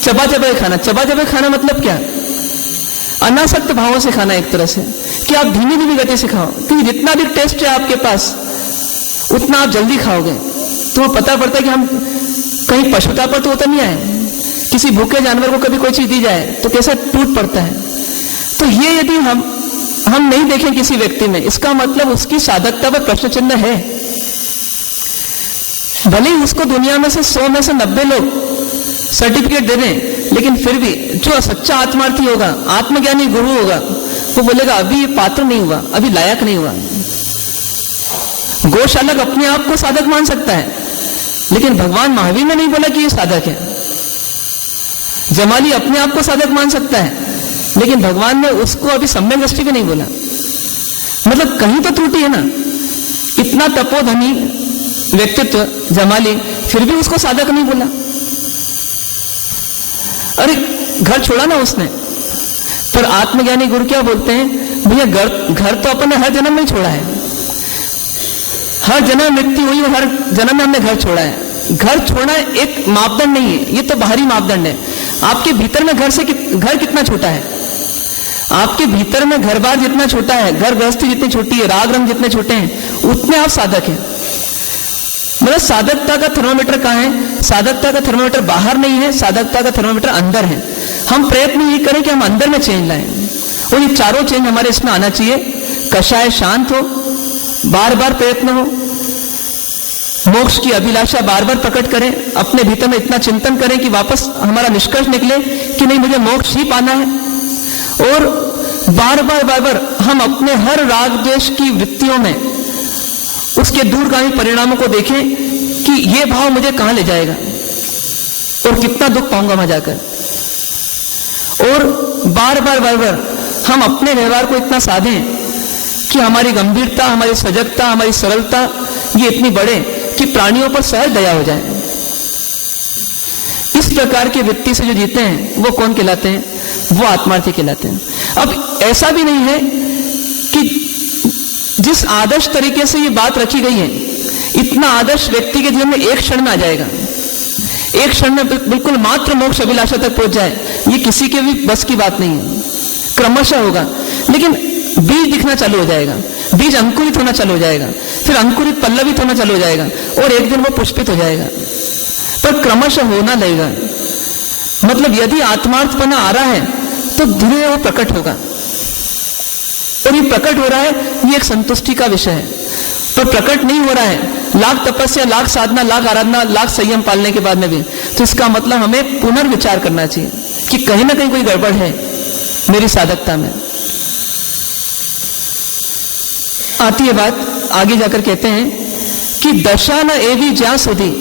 चबा चबा खाना। चबा चबा खाना मतलब क्या? अनासक्त भावों से खाना, एक तरह से कि आप धीमी धीमी गति से खाओ, क्योंकि जितना भी टेस्ट है आपके पास उतना आप जल्दी खाओगे। तो पता पड़ता है कि हम कहीं पशुता पर तो उतर नहीं आए, किसी भूखे जानवर को कभी कोई चीज दी जाए तो कैसा टूट पड़ता है। तो ये यदि हम नहीं देखें किसी व्यक्ति में, इसका मतलब उसकी साधकता पर प्रश्न चिन्ह है। भले ही उसको दुनिया में से 100 में से 90 लोग सर्टिफिकेट दे दें, लेकिन फिर भी जो सच्चा आत्मार्थी होगा, आत्मज्ञानी गुरु होगा, वो बोलेगा अभी ये पात्र नहीं हुआ, अभी लायक नहीं हुआ। गौशालक अपने आप को साधक मान सकता है, लेकिन भगवान महावीर ने नहीं बोला कि ये साधक है। जमाली अपने आप को साधक मान सकता है, लेकिन भगवान ने उसको अभी सम्यक दृष्टि भी नहीं बोला। मतलब कहीं तो त्रुटि है ना। इतना तपोधनी व्यक्तित्व जमाली, फिर भी उसको साधक नहीं बोला। अरे घर छोड़ा ना उसने, पर आत्मज्ञानी गुरु क्या बोलते हैं? भैया घर तो अपन ने हर जन्म में छोड़ा है, हर जन्म मृत्यु हुई, हर जन्म में हमने घर छोड़ा है। घर छोड़ना एक मापदंड नहीं है, ये तो बाहरी मापदंड है। आपके भीतर में घर कितना छोटा है? आपके भीतर में घर बार जितना छोटा है, घर गृहस्थी जितनी छोटी है, राग रंग जितने छोटे हैं, उतने आप साधक हैं। मतलब साधकता का थर्मोमीटर कहाँ है? साधकता का थर्मोमीटर बाहर नहीं है, साधकता का थर्मोमीटर अंदर है। हम प्रयत्न ये करें कि हम अंदर में चेंज लाएं, और ये चारों चेंज हमारे इसमें आना चाहिए। कषाय शांत हो, बार बार प्रयत्न हो, मोक्ष की अभिलाषा बार बार प्रकट करें, अपने भीतर में इतना चिंतन करें कि वापस हमारा निष्कर्ष निकले कि नहीं, मुझे मोक्ष ही पाना है। और बार बार हम अपने हर राग द्वेष की वृत्तियों में उसके दूरगामी परिणामों को देखें कि ये भाव मुझे कहां ले जाएगा और कितना दुख पाऊंगा वहां जाकर। और बार बार हम अपने व्यवहार को इतना साधें कि हमारी गंभीरता, हमारी सजगता, हमारी सरलता ये इतनी बढ़े कि प्राणियों पर सहज दया हो जाए। इस प्रकार की वृत्ति से जो जीते हैं वो कौन कहलाते हैं? वो आत्मार्थी कहलाते हैं। अब ऐसा भी नहीं है कि जिस आदर्श तरीके से ये बात रखी गई है, इतना आदर्श व्यक्ति के जीवन में एक क्षण में आ जाएगा, एक क्षण में बिल्कुल मात्र मोक्ष अभिलाषा तक पहुंच जाए, ये किसी के भी बस की बात नहीं है। क्रमशः होगा, लेकिन बीज दिखना चालू हो जाएगा, बीज अंकुरित होना चालू हो जाएगा, फिर अंकुरित पल्लवित होना चालू हो जाएगा, और एक दिन वो पुष्पित हो जाएगा। पर क्रमशः होना लगेगा। मतलब यदि आत्मार्थपना आ रहा है तो धीरे वो प्रकट होगा, और ये प्रकट हो रहा है, ये एक संतुष्टि का विषय है। पर प्रकट नहीं हो रहा है, लाख तपस्या, लाख साधना, लाख आराधना, लाख संयम पालने के बाद में भी, तो इसका मतलब हमें पुनर्विचार करना चाहिए कि कहीं ना कहीं कोई गड़बड़ है मेरी साधकता में। आती है बात, आगे जाकर कहते हैं कि दशा न एवी ज्या सुधी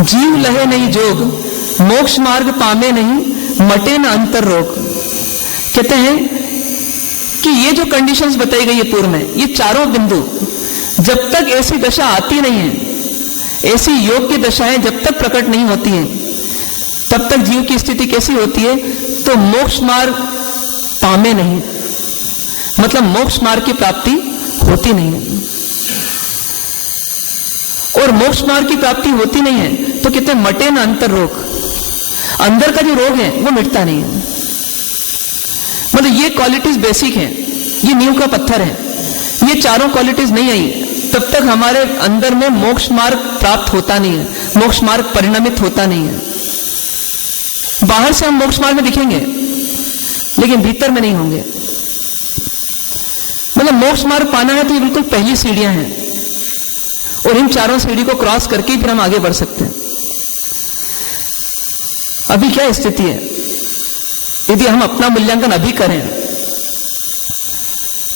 जीव लहे नहीं जोग, मोक्ष मार्ग पामे नहीं मटे न अंतर रोग। कहते हैं कि ये जो कंडीशंस बताई गई है पूर्व में, ये चारों बिंदु, जब तक ऐसी दशा आती नहीं है, ऐसी योग की दशाएं जब तक प्रकट नहीं होती हैं, तब तक जीव की स्थिति कैसी होती है? तो मोक्ष मार्ग पामे नहीं, मतलब मोक्ष मार्ग की प्राप्ति होती नहीं है। और मोक्ष मार्ग की प्राप्ति होती नहीं है तो कहते हैं मटे न अंतर रोग, अंदर का जो रोग है वो मिटता नहीं है। मतलब ये क्वालिटीज बेसिक है, ये नींव का पत्थर है। ये चारों क्वालिटीज नहीं आई तब तक हमारे अंदर में मोक्ष मार्ग प्राप्त होता नहीं है, मोक्ष मार्ग परिणमित होता नहीं है। बाहर से हम मोक्ष मार्ग में दिखेंगे लेकिन भीतर में नहीं होंगे। मतलब मोक्ष मार्ग पाना है तो ये बिल्कुल पहली सीढ़ियां हैं, और इन चारों सीढ़ी को क्रॉस करके फिर हम आगे बढ़ सकते हैं। अभी क्या स्थिति है? यदि हम अपना मूल्यांकन अभी करें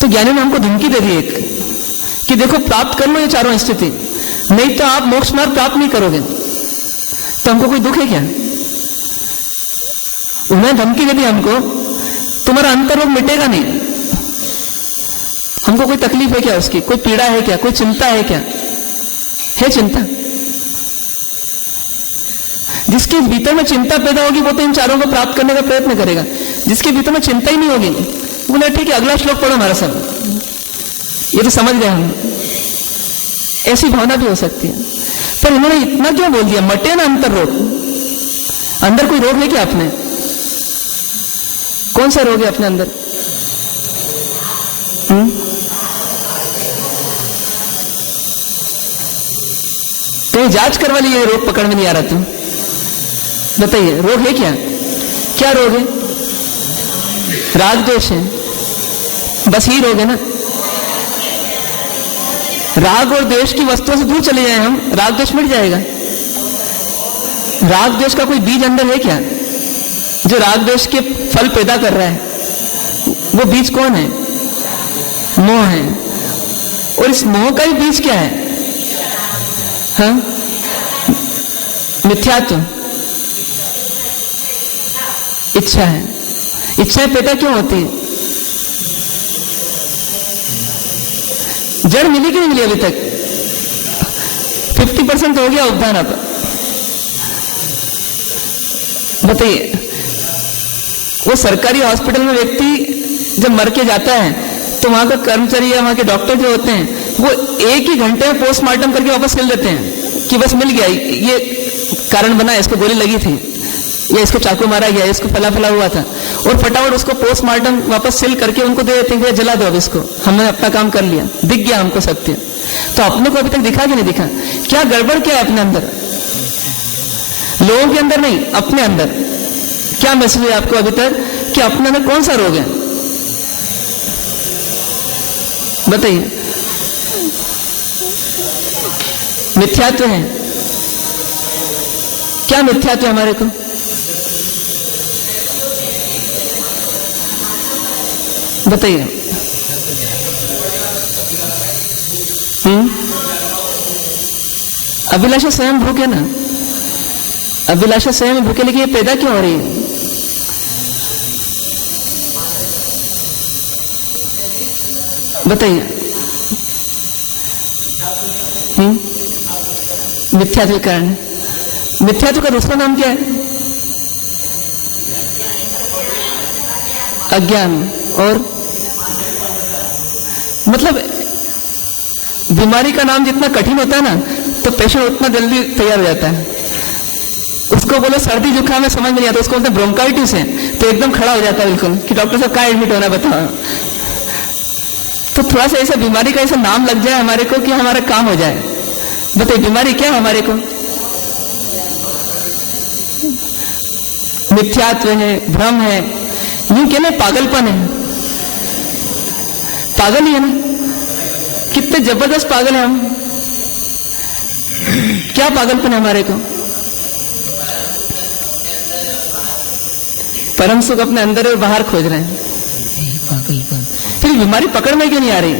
तो ज्ञानी ने हमको धमकी दे दी एक कि देखो प्राप्त कर लो ये चारों स्थिति, नहीं तो आप मोक्ष मार्ग प्राप्त नहीं करोगे। तो हमको कोई दुख है क्या? उन्होंने धमकी दे दी हमको, तुम्हारा अंतर्रोग मिटेगा नहीं। हमको कोई तकलीफ है क्या उसकी? कोई पीड़ा है क्या? कोई चिंता है क्या? है चिंता? जिसके भीतर में चिंता पैदा होगी वो तो इन चारों को प्राप्त करने का प्रयत्न करेगा। जिसके भीतर में चिंता ही नहीं होगी, बोले ठीक है अगला श्लोक पढ़ो हमारा सब, ये तो समझ गए हम। ऐसी भावना भी हो सकती है। पर इन्होंने इतना क्यों बोल दिया? मटे ना अंतर रोग। अंदर कोई रोग है क्या अपने? कौन सा रोग है अपने अंदर? कहीं जांच करवा ली, ये रोग पकड़ में नहीं आ रहा। तुम बताइए रोग है क्या? क्या रोग है? राग द्वेष है, बस ही रोग है ना। राग और द्वेष की वस्तुओं से दूर चले जाए हम, राग द्वेष मिट जाएगा। राग द्वेष का कोई बीज अंदर है क्या जो राग द्वेष के फल पैदा कर रहा है? वो बीज कौन है? मोह है। और इस मोह का ही बीज क्या है? हाँ, मिथ्यात्व, इच्छा है। इच्छाएं पैदा क्यों होती है? जड़ मिली कि नहीं मिली अभी तक? 50% हो गया उपदान। अब बताइए, वो सरकारी हॉस्पिटल में व्यक्ति जब मर के जाता है तो वहां का कर्मचारी या वहां के डॉक्टर जो होते हैं वो एक ही घंटे में पोस्टमार्टम करके वापस चल देते हैं कि बस मिल गया, ये कारण बना, इसको गोली लगी थी। या इसको चाकू मारा गया, इसको फला हुआ था, और फटाफट उसको पोस्टमार्टम वापस सील करके उनको दे देते हैं, जला दो अब इसको, हमने अपना काम कर लिया, दिख गया हमको सत्य। तो अपने को अभी तक दिखा कि नहीं दिखा? क्या गड़बड़ क्या है अपने अंदर? लोगों के अंदर नहीं, अपने अंदर क्या महसूस है आपको अभी तक कि अपने अंदर कौन सा रोग है? बताइए। मिथ्यात्व है। क्या मिथ्यात्व है हमारे को? बताइए। अभिलाषा स्वयं भूख है ना, अभिलाषा स्वयं भूख है, लेकिन ये पैदा क्यों हो रही है? बताइए। मिथ्यात्व के कारण। मिथ्यात्व का दूसरा नाम क्या है? अज्ञान। और मतलब बीमारी का नाम जितना कठिन होता है ना, तो पेशेंट उतना जल्दी तैयार हो जाता है। उसको बोलो सर्दी जुकाम में समझ में नहीं आता, उसको बोलते ब्रोंकाइटिस है, तो एकदम खड़ा हो जाता है बिल्कुल कि डॉक्टर साहब कहाँ एडमिट होना बताओ। तो थोड़ा सा ऐसा बीमारी का ऐसा नाम लग जाए हमारे को कि हमारा काम हो जाए। बताइए बीमारी क्या है हमारे को? मिथ्यात्व है, भ्रम है, यूं कहने पागलपन है। पागल ही है ना, कितने जबरदस्त पागल है हम। क्या पागलपन है हमारे को? परम सुख अपने अंदर और बाहर खोज रहे हैं। पागलपन। फिर बीमारी पकड़ में क्यों नहीं आ रही?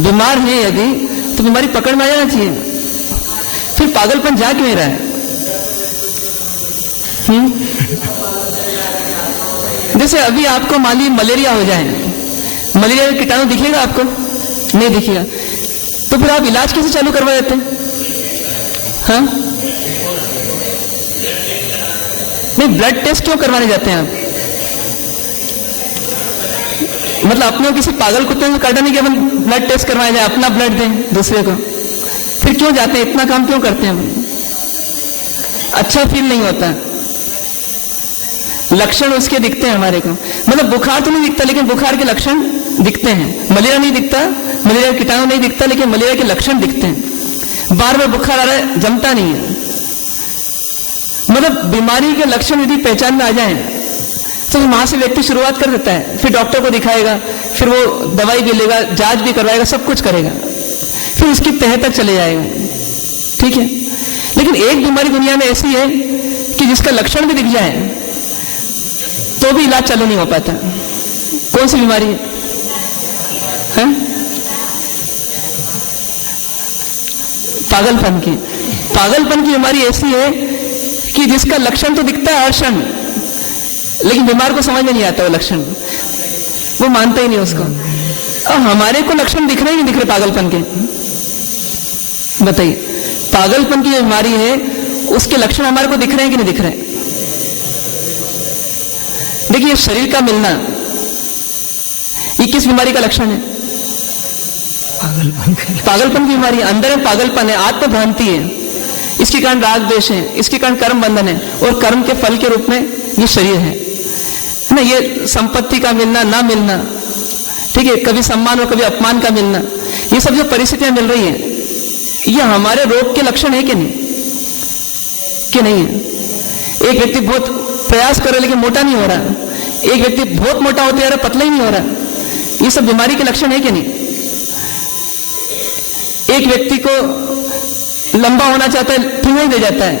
बीमार है यदि तो बीमारी पकड़ में आ जाना चाहिए, फिर पागलपन जा क्यों नहीं रहा है? जैसे अभी आपको मान लीजिए मलेरिया हो जाए, मलेरिया का कीटाणु दिखेगा आपको? नहीं दिखेगा, तो फिर आप इलाज कैसे चालू करवा देते हैं? हाँ, नहीं, ब्लड टेस्ट क्यों करवाने जाते हैं आप? मतलब अपने को किसी पागल कुत्ते को काटा नहीं कि अपन ब्लड टेस्ट करवाया जाए, अपना ब्लड दें दूसरे को? फिर क्यों जाते हैं? इतना काम क्यों करते हैं हम? अच्छा फील नहीं होता। लक्षण उसके दिखते हैं हमारे को, मतलब बुखार तो नहीं दिखता लेकिन बुखार के लक्षण दिखते हैं। मलेरिया नहीं दिखता, मलेरिया कीटाणु नहीं दिखता, लेकिन मलेरिया के लक्षण दिखते हैं। बार बार बुखार आ रहा है, जमता नहीं है। मतलब बीमारी के लक्षण यदि पहचान में आ जाए तो वहां से व्यक्ति शुरुआत कर देता है, फिर डॉक्टर को दिखाएगा, फिर वो दवाई भी लेगा, जांच भी करवाएगा, सब कुछ करेगा, फिर उसकी तह तक चले जाएगा। ठीक है, लेकिन एक बीमारी दुनिया में ऐसी है कि जिसका लक्षण भी दिख जाए तो भी इलाज चालू नहीं हो पाता। कौन सी बीमारी है? पागलपन की। पागलपन की बीमारी ऐसी है कि जिसका लक्षण तो दिखता है हर क्षण, लेकिन बीमार को समझ में नहीं आता वो लक्षण, वो मानता ही नहीं उसको। और हमारे को लक्षण दिख रहे ही नहीं दिख रहे पागलपन के। बताइए, पागलपन की बीमारी है, उसके लक्षण हमारे को दिख रहे हैं कि नहीं दिख रहे? देखिए, शरीर का मिलना ये किस बीमारी का लक्षण है? पागलपन की बीमारी। अंदर में पागलपन है, आत्मभ्रांति है, इसके कारण राग द्वेष है, इसके कारण कर्म बंधन है, और कर्म के फल के रूप में ये शरीर है ना। ये संपत्ति का मिलना ना मिलना, ठीक है, कभी सम्मान और कभी अपमान का मिलना, ये सब जो परिस्थितियां मिल रही है, ये हमारे रोग के लक्षण है कि नहीं? कि नहीं है? एक व्यक्ति बहुत प्रयास कर रहा है लेकिन मोटा नहीं हो रहा, एक व्यक्ति बहुत मोटा होते जा रहा है, पतला ही नहीं हो रहा, ये सब बीमारी के लक्षण है कि नहीं? एक व्यक्ति को लंबा होना चाहता है, ठिंगा ही दे जाता है,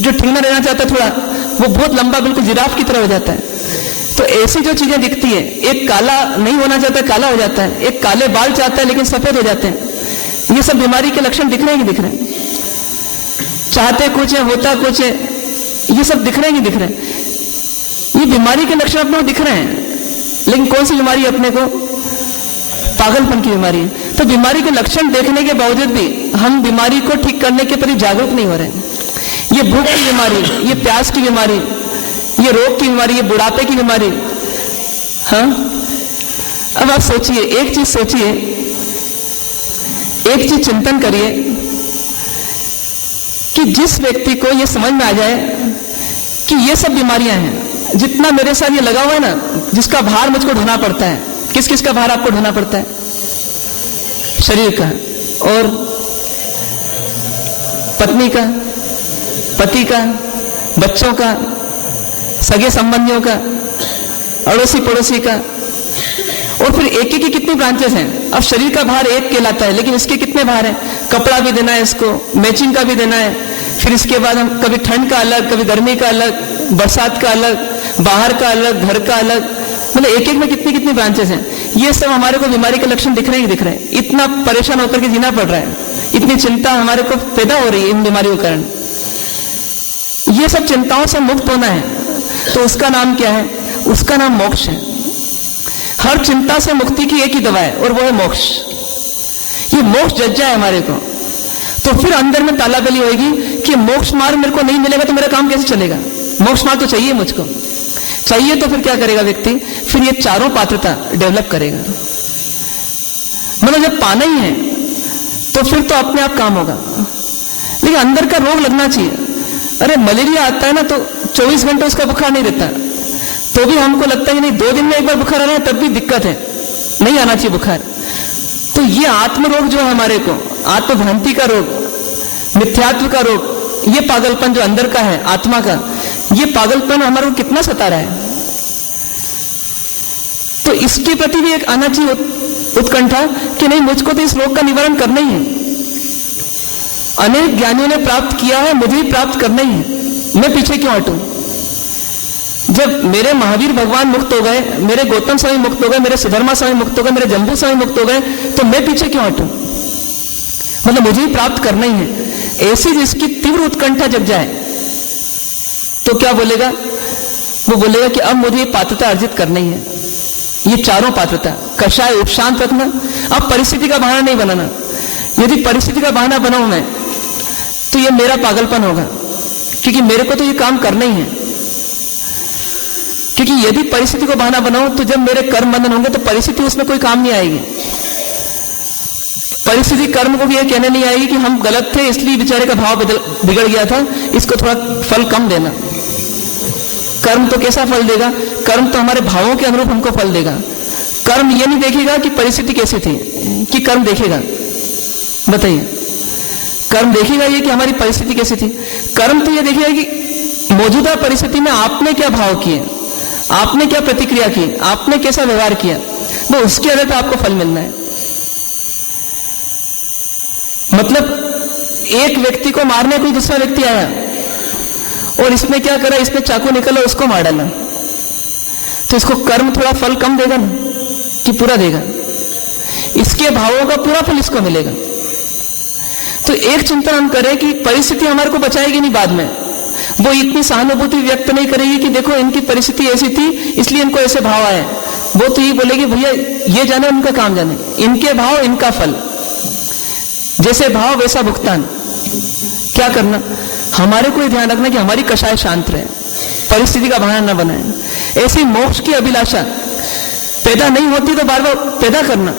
जो ठिंगा रहना चाहता है थोड़ा, वो बहुत लंबा बिल्कुल जिराफ की तरह हो जाता है। तो ऐसी जो चीजें दिखती है, एक काला नहीं होना चाहता है, काला हो जाता है, एक काले बाल चाहता है लेकिन सफेद हो जाते हैं, ये सब बीमारी के लक्षण दिख रहे हैं कि दिख रहे हैं? चाहते कुछ है, होता कुछ है, ये सब दिख रहे हैं कि दिख रहे हैं? ये बीमारी के लक्षण अपने को दिख रहे हैं, लेकिन कौन सी बीमारी है अपने को? पागलपन की बीमारी है। तो बीमारी के लक्षण देखने के बावजूद भी हम बीमारी को ठीक करने के प्रति जागरूक नहीं हो रहे हैं। ये भूख की बीमारी, ये प्यास की बीमारी, ये रोग की बीमारी, ये बुढ़ापे की बीमारी। हाँ, अब आप सोचिए, एक चीज सोचिए, एक चीज चिंतन करिए कि जिस व्यक्ति को ये समझ में आ जाए कि ये सब बीमारियां हैं, जितना मेरे साथ ये लगा हुआ है ना, जिसका भार मुझको ढोना पड़ता है, किस किस का भार आपको ढोना पड़ता है? शरीर का, और पत्नी का, पति का, बच्चों का, सगे संबंधियों का, अड़ोसी पड़ोसी का, और फिर एक एक की कितनी ब्रांचेस हैं। अब शरीर का भार एक कहलाता है, लेकिन इसके कितने भार हैं? कपड़ा भी देना है इसको, मैचिंग का भी देना है, फिर इसके बाद हम कभी ठंड का अलग, कभी गर्मी का अलग, बरसात का अलग, बाहर का अलग, घर का अलग, मतलब एक एक में कितनी कितनी ब्रांचेस हैं। ये सब हमारे को बीमारी के लक्षण दिख रहे हैं, दिख रहे हैं। इतना परेशान होकर के जीना पड़ रहा है, इतनी चिंता हमारे को पैदा हो रही है इन बीमारियों के कारण। ये सब चिंताओं से मुक्त होना है, तो उसका नाम क्या है? उसका नाम मोक्ष है। हर चिंता से मुक्ति की एक ही दवा है, और वो है मोक्ष। ये मोक्ष जज जाए हमारे को, तो फिर अंदर में तालाबंदी होगी कि मोक्ष मार्ग मेरे को नहीं मिलेगा तो मेरा काम कैसे चलेगा? मोक्ष मार्ग तो चाहिए मुझको, चाहिए तो फिर क्या करेगा व्यक्ति? फिर ये चारों पात्रता डेवलप करेगा। मतलब जब पाना ही है तो फिर तो अपने आप काम होगा, लेकिन अंदर का रोग लगना चाहिए। अरे मलेरिया आता है ना, तो 24 घंटे उसका बुखार नहीं रहता, तो भी हमको लगता है कि नहीं 2 दिन में एक बार बुखार आ रहा है, तब भी दिक्कत है, नहीं आना चाहिए बुखार। तो ये आत्म रोग जो है हमारे को, आत्मभ्रांति का रोग, मिथ्यात्व का रोग, ये पागलपन जो अंदर का है आत्मा का, ये पागलपन हमारे को कितना सता रहा है। तो इसके प्रति भी एक आना चाहिए उत्कंठा कि नहीं, मुझको तो इस रोग का निवारण करना ही है। अनेक ज्ञानियों ने प्राप्त किया है, मुझे ही प्राप्त करना ही है, मैं पीछे क्यों हटूं? जब मेरे महावीर भगवान मुक्त हो गए, मेरे गौतम स्वामी मुक्त हो गए, मेरे सुधर्मा स्वामी मुक्त हो गए, मेरे जम्बू स्वामी मुक्त हो गए, तो मैं पीछे क्यों हटूं? मतलब मुझे ही प्राप्त करना ही है। ऐसी जिसकी तीव्र उत्कंठा जग जाए तो क्या बोलेगा? वो बोलेगा कि अब मुझे ये पात्रता अर्जित करनी है, ये चारों पात्रता। कषाय उपशांत रखना, अब परिस्थिति का बहाना नहीं बनाना। यदि परिस्थिति का बहाना बनाऊं मैं तो ये मेरा पागलपन होगा, क्योंकि मेरे को तो ये काम करना ही है। क्योंकि यदि परिस्थिति को बहाना बनाऊं तो जब मेरे कर्म बंधन होंगे तो परिस्थिति उसमें कोई काम नहीं आएगी। परिस्थिति कर्म को भी यह कहने नहीं आएगी कि हम गलत थे इसलिए बेचारे का भाव बिगड़ गया था, इसको थोड़ा फल कम देना। कर्म तो कैसा फल देगा? कर्म तो हमारे भावों के अनुरूप हमको फल देगा। कर्म ये नहीं देखेगा कि परिस्थिति कैसी थी, कि कर्म देखेगा? बताइए, कर्म देखेगा ये कि हमारी परिस्थिति कैसी थी? कर्म तो ये देखेगा कि मौजूदा परिस्थिति में आपने क्या भाव किए, आपने क्या प्रतिक्रिया की, आपने कैसा व्यवहार किया, वो उसके आधार पर आपको फल मिलना है। मतलब एक व्यक्ति को मारने कोई दूसरा व्यक्ति आया और इसने क्या करा, इसने चाकू निकाला उसको मार डाला, तो इसको कर्म थोड़ा फल कम देगा ना कि पूरा देगा? इसके भावों का पूरा फल इसको मिलेगा। तो एक चिंतन हम करें कि परिस्थिति हमारे को बचाएगी नहीं, बाद में वो इतनी सहानुभूति व्यक्त नहीं करेगी कि देखो इनकी परिस्थिति ऐसी थी इसलिए इनको ऐसे भाव आए। वो तो ये बोलेगी भैया ये जाने उनका काम जाने, इनके भाव इनका फल, जैसे भाव वैसा भुगतान। क्या करना? हमारे को ध्यान रखना कि हमारी कषाय शांत रहे, परिस्थिति का बहाना न बनाए। ऐसी मोक्ष की अभिलाषा पैदा नहीं होती तो बार बार पैदा करना,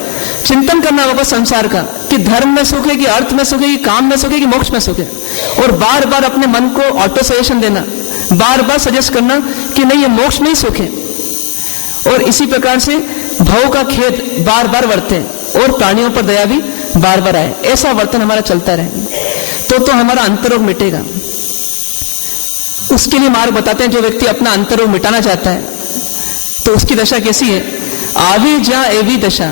चिंतन करना वापस संसार का कि धर्म में सुख है कि अर्थ में सुख है कि काम में सुख है कि मोक्ष में सुख है, और बार बार अपने मन को ऑटो सजेशन देना, बार बार सजेस्ट करना कि नहीं ये मोक्ष में ही सुख है। और इसी प्रकार से भव का खेद बार बार वर्ते और प्राणियों पर दया भी बार बार आए, ऐसा वर्तन हमारा चलता रहे तो हमारा अंतरोग मिटेगा। उसके लिए मार्ग बताते हैं, जो व्यक्ति अपना अंतरोग मिटाना चाहता है तो उसकी दशा कैसी है? आवी जा एवी दशा,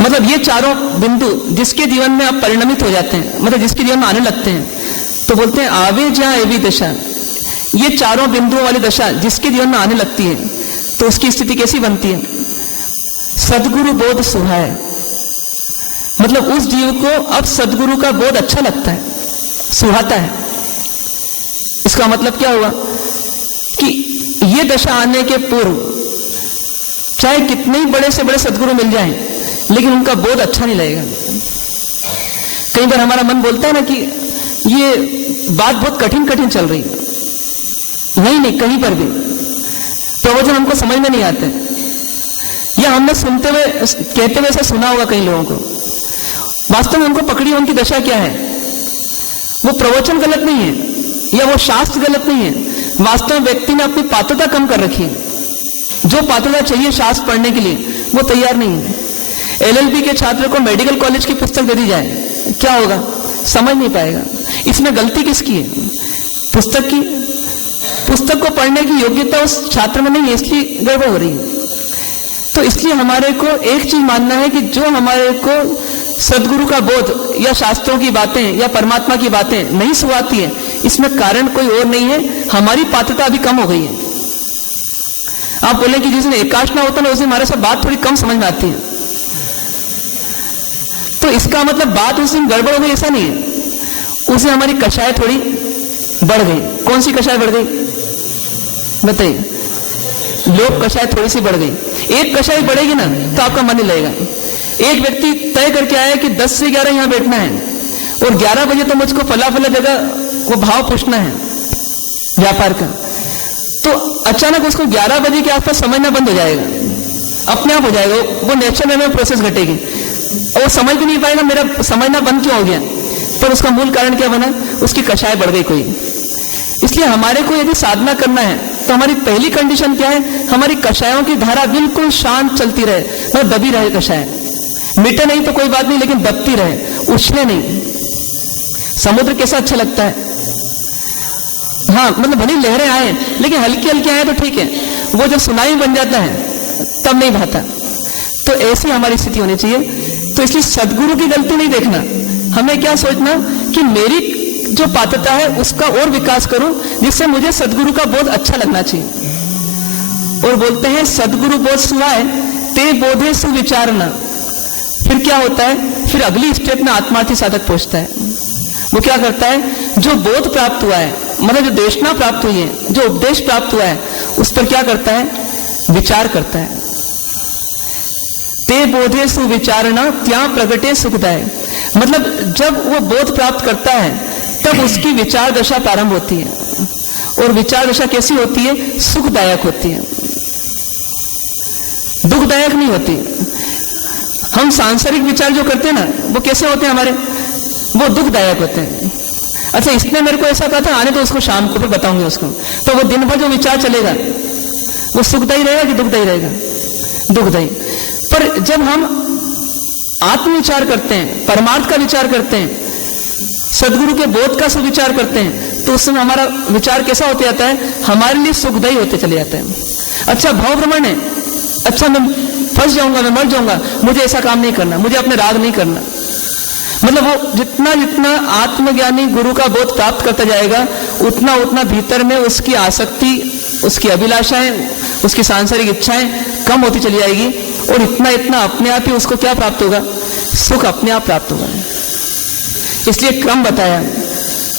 मतलब ये चारों बिंदु जिसके जीवन में आप परिणमित हो जाते हैं, मतलब जिसके जीवन में आने लगते हैं, तो बोलते हैं आवे जा एवी दशा। ये चारों बिंदुओं वाली दशा जिसके जीवन में आने लगती है तो उसकी स्थिति कैसी बनती है? सदगुरु बोध सुहाय, मतलब उस जीव को अब सदगुरु का बोध अच्छा लगता है, सुहाता है। इसका मतलब क्या हुआ कि ये दशा आने के पूर्व चाहे कितने ही बड़े से बड़े सदगुरु मिल जाएं, लेकिन उनका बोध अच्छा नहीं लगेगा। कई बार हमारा मन बोलता है ना कि ये बात बहुत कठिन कठिन चल रही है। नहीं, कहीं पर भी प्रवचन हमको समझ में नहीं आते, या हमने सुनते हुए कहते हुए ऐसा सुना होगा कई लोगों को, वास्तव में उनको पकड़ी उनकी दशा क्या है। वो प्रवचन गलत नहीं है या वो शास्त्र गलत नहीं है, वास्तव में व्यक्ति ने अपनी पात्रता कम कर रखी है। जो पात्रता चाहिए शास्त्र पढ़ने के लिए वो तैयार नहीं है। LLB के छात्र को मेडिकल कॉलेज की पुस्तक दे दी जाए, क्या होगा? समझ नहीं पाएगा। इसमें गलती किसकी है? पुस्तक की। पुस्तक को पढ़ने की योग्यता उस छात्र में नहीं है, इसलिए गड़बड़ हो रही है। तो इसलिए हमारे को एक चीज मानना है कि जो हमारे को सदगुरु का बोध या शास्त्रों की बातें या परमात्मा की बातें नहीं सुहाती है, इसमें कारण कोई और नहीं है, हमारी पात्रता अभी कम हो गई है। आप बोले कि जिसने एकाशना होता है उससे हमारे साथ बात थोड़ी कम समझ में आती है, तो इसका मतलब बात उस दिन गड़बड़ हो गई ऐसा नहीं है, उसे हमारी कषाय थोड़ी बढ़ गई। कौन सी कषाय बढ़ गई बताइए? लोक कषाय थोड़ी सी बढ़ गई। एक कषाय बढ़ेगी ना तो आपका मन नहीं लगेगा। एक व्यक्ति तय करके आया कि 10 से 11 यहां बैठना है और 11 बजे तो मुझको फला फला जगह वो भाव पूछना है व्यापार का, तो अचानक उसको 11 बजे के आसपास समझना बंद हो जाएगा, अपने आप हो जाएगा, वो नेचर में प्रोसेस घटेगी और वो समझ भी नहीं पाएगा मेरा समझना बंद क्यों हो गया। पर उसका मूल कारण क्या बना? उसकी कषाय बढ़ गई कोई। इसलिए हमारे को यदि साधना करना है तो हमारी पहली कंडीशन क्या है? हमारी कषायों की धारा बिल्कुल शांत चलती रहे, मतलब दबी रहे कषाय, मिटे नहीं तो कोई बात नहीं लेकिन दबती रहे, उछले नहीं। समुद्र कैसा अच्छा लगता है, हाँ मतलब भली लहरें आए लेकिन हल्की हल्की आए तो ठीक है, वो जब सुनाई बन जाता है तब नहीं भाता। तो ऐसी हमारी स्थिति होनी चाहिए। तो इसलिए सदगुरु की गलती नहीं देखना, हमें क्या सोचना कि मेरी जो पात्रता है उसका और विकास करूं जिससे मुझे सदगुरु का बोध अच्छा लगना चाहिए। और बोलते हैं सदगुरु बोध सुहाए ते बोधे सुविचारना। फिर क्या होता है? फिर अगली स्टेप में आत्मार्थी साधक पहुंचता है। वो क्या करता है? जो बोध प्राप्त हुआ है, मतलब जो देशना प्राप्त हुई है, जो उपदेश प्राप्त हुआ है, उस पर क्या करता है? विचार करता है। ते बोधे सुविचारणा त्या प्रगटे सुखदाय। मतलब जब वो बोध प्राप्त करता है तब उसकी विचार दशा प्रारंभ होती है, और विचार दशा कैसी होती है? सुखदायक होती है, दुखदायक नहीं होती। हम सांसारिक विचार जो करते हैं ना वो कैसे होते हैं हमारे? वो दुखदायक होते हैं। अच्छा इसने मेरे को ऐसा कहा था, आने तो उसको शाम को फिर बताऊंगी उसको, तो वो दिन भर जो विचार चलेगा वो सुखदायी रहेगा कि दुखदायी रहेगा? दुखदायी। पर जब हम आत्मविचार करते हैं, परमार्थ का विचार करते हैं, सदगुरु के बोध का सुविचार करते हैं, तो उस समय हमारा विचार कैसा होते जाता है? हमारे लिए सुखदायी होते चले जाते हैं। अच्छा भाव भ्रमण है, अच्छा मैं फंस जाऊंगा, मैं मर जाऊंगा, मुझे ऐसा काम नहीं करना, मुझे अपने राग नहीं करना। मतलब वो जितना जितना आत्मज्ञानी गुरु का बोध प्राप्त करता जाएगा उतना उतना भीतर में उसकी आसक्ति, उसकी अभिलाषाएं, उसकी सांसारिक इच्छाएं कम होती चली जाएगी, और इतना इतना अपने आप ही उसको क्या प्राप्त होगा? सुख अपने आप प्राप्त होगा। इसलिए क्रम बताया,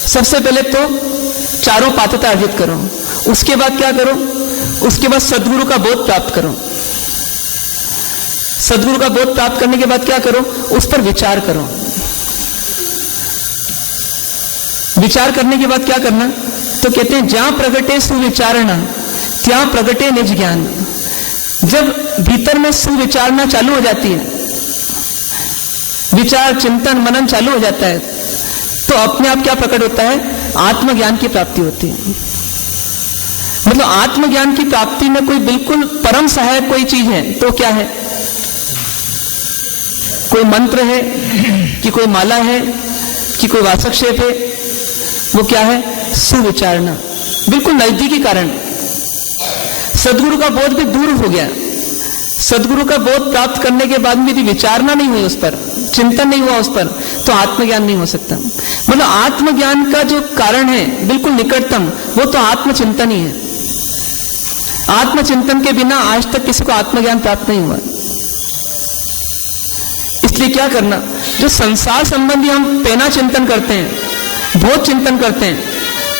सबसे पहले तो चारों पात्रता अर्जित करो, उसके बाद क्या करो? उसके बाद सदगुरु का बोध प्राप्त करो। सदगुरु का बोध प्राप्त करने के बाद क्या करो? उस पर विचार करो। विचार करने के बाद क्या करना? तो कहते हैं जहां प्रगटे सुविचारणा त्या प्रगटे निज ज्ञान। जब भीतर में सुविचारना चालू हो जाती है, विचार चिंतन मनन चालू हो जाता है, तो अपने आप क्या प्रकट होता है? आत्मज्ञान की प्राप्ति होती है। मतलब आत्मज्ञान की प्राप्ति में कोई बिल्कुल परम सहायक कोई चीज है तो क्या है? कोई मंत्र है कि कोई माला है कि कोई वासक्षेप है? वो क्या है? सुविचारना, बिल्कुल नजदीकी कारण। सदगुरु का बोध भी दूर हो गया। सदगुरु का बोध प्राप्त करने के बाद भी यदि विचारना नहीं हुई उस पर, चिंतन नहीं हुआ उस पर, तो आत्मज्ञान नहीं हो सकता। मतलब आत्मज्ञान का जो कारण है बिल्कुल निकटतम, वो तो आत्मचिंतन ही है। आत्मचिंतन के बिना आज तक किसी को आत्मज्ञान प्राप्त नहीं हुआ। इसलिए क्या करना? जो संसार संबंधी हम पेना चिंतन करते हैं, बोध चिंतन करते हैं,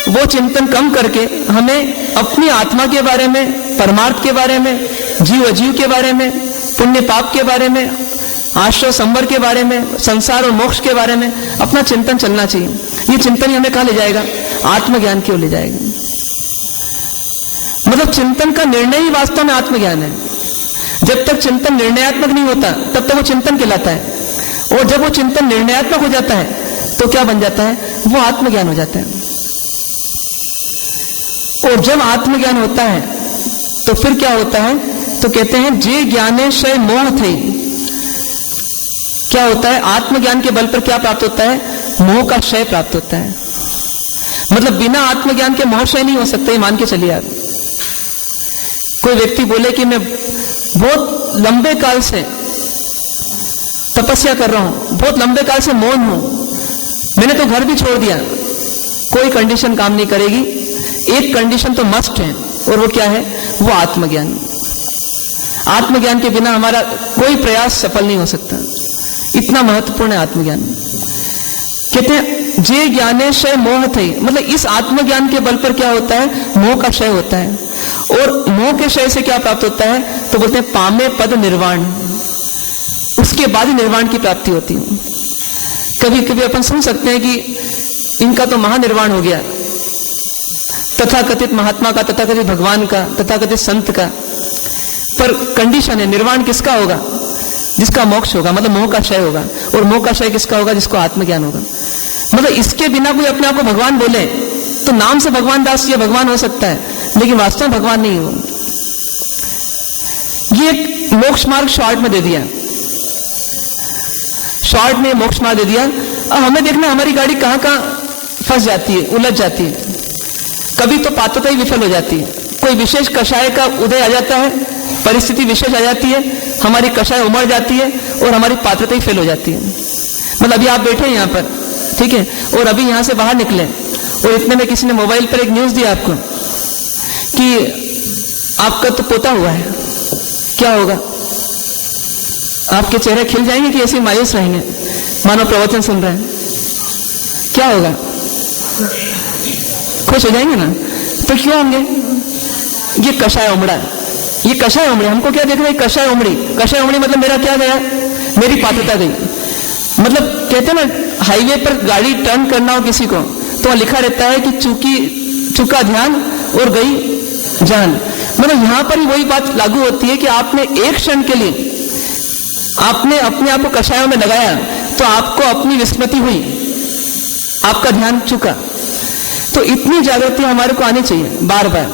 वो चिंतन कम करके हमें अपनी आत्मा के बारे में, परमार्थ के बारे में, जीव अजीव के बारे में, पुण्य पाप के बारे में, आश्रय संवर के बारे में, संसार और मोक्ष के बारे में अपना चिंतन चलना चाहिए। ये चिंतन हमें कहाँ ले जाएगा? आत्मज्ञान की ओर ले जाएगा। मतलब चिंतन का निर्णय ही वास्तव में आत्मज्ञान है। जब तक चिंतन निर्णयात्मक नहीं होता तब तक वो चिंतन कहलाता है, और जब वो चिंतन निर्णयात्मक हो जाता है तो क्या बन जाता है? वो आत्मज्ञान हो जाता है। और जब आत्मज्ञान होता है तो फिर क्या होता है, तो कहते हैं जे ज्ञाने क्षय मोह थे। क्या होता है, आत्मज्ञान के बल पर क्या प्राप्त होता है, मोह का क्षय प्राप्त होता है। मतलब बिना आत्मज्ञान के मोह क्षय नहीं हो सकता, ये मान के चलिए आप। कोई व्यक्ति बोले कि मैं बहुत लंबे काल से तपस्या कर रहा हूं, बहुत लंबे काल से मौन हूं, मैंने तो घर भी छोड़ दिया, कोई कंडीशन काम नहीं करेगी। एक कंडीशन तो मस्ट है, और वो क्या है, वो आत्मज्ञान। आत्मज्ञान के बिना हमारा कोई प्रयास सफल नहीं हो सकता, इतना महत्वपूर्ण है आत्मज्ञान। कहते हैं जे ज्ञाने क्षय मोह थे, मतलब इस आत्मज्ञान के बल पर क्या होता है, मोह का क्षय होता है। और मोह के क्षय से क्या प्राप्त होता है, तो बोलते हैं पामे पद निर्वाण, उसके बाद ही निर्वाण की प्राप्ति होती है। कभी कभी अपन सुन सकते हैं कि इनका तो महानिर्वाण हो गया, तथाकथित महात्मा का, तथाकथित भगवान का, तथाकथित संत का। पर कंडीशन है, निर्वाण किसका होगा, जिसका मोक्ष होगा, मतलब मोह का क्षय होगा। और मोह का क्षय किसका होगा, जिसको आत्मज्ञान होगा। मतलब इसके बिना कोई अपने आप को भगवान बोले तो नाम से भगवान दास ये भगवान हो सकता है, लेकिन वास्तव में भगवान नहीं हो। ये एक मोक्ष मार्ग शॉर्ट में दे दिया, शॉर्ट में मोक्ष मार्ग दे दिया। अब हमें देखना हमारी गाड़ी कहां कहां फंस जाती है, उलझ जाती है। कभी तो पात्रता ही विफल हो जाती है, कोई विशेष कषाय का उदय आ जाता है, परिस्थिति विशेष आ जाती है, हमारी कषाय उमड़ जाती है और हमारी पात्रता ही फेल हो जाती है। मतलब अभी आप बैठे हैं यहाँ पर, ठीक है, और अभी यहाँ से बाहर निकले और इतने में किसी ने मोबाइल पर एक न्यूज दिया आपको कि आपका तो पोता हुआ है, क्या होगा, आपके चेहरे खिल जाएंगे कि ऐसे मायूस रहेंगे, मानो प्रवचन सुन रहे हैं, क्या होगा, खुश हो जाएंगे ना। तो क्यों होंगे, ये कषाय उमड़ा, ये कषाय उमड़ी, हमको क्या देखना है, कषाय उमड़ी। कषाय उमड़ी मतलब मेरा क्या गया, मेरी पात्रता गई। मतलब कहते हैं ना, हाईवे पर गाड़ी टर्न करना हो किसी को तो लिखा रहता है कि चूका ध्यान और गई जान। मतलब यहां पर ही वही बात लागू होती है कि आपने एक क्षण के लिए आपने अपने आप को कषायों में लगाया तो आपको अपनी विस्मृति हुई, आपका ध्यान चुका। तो इतनी जागृति हमारे को आनी चाहिए बार बार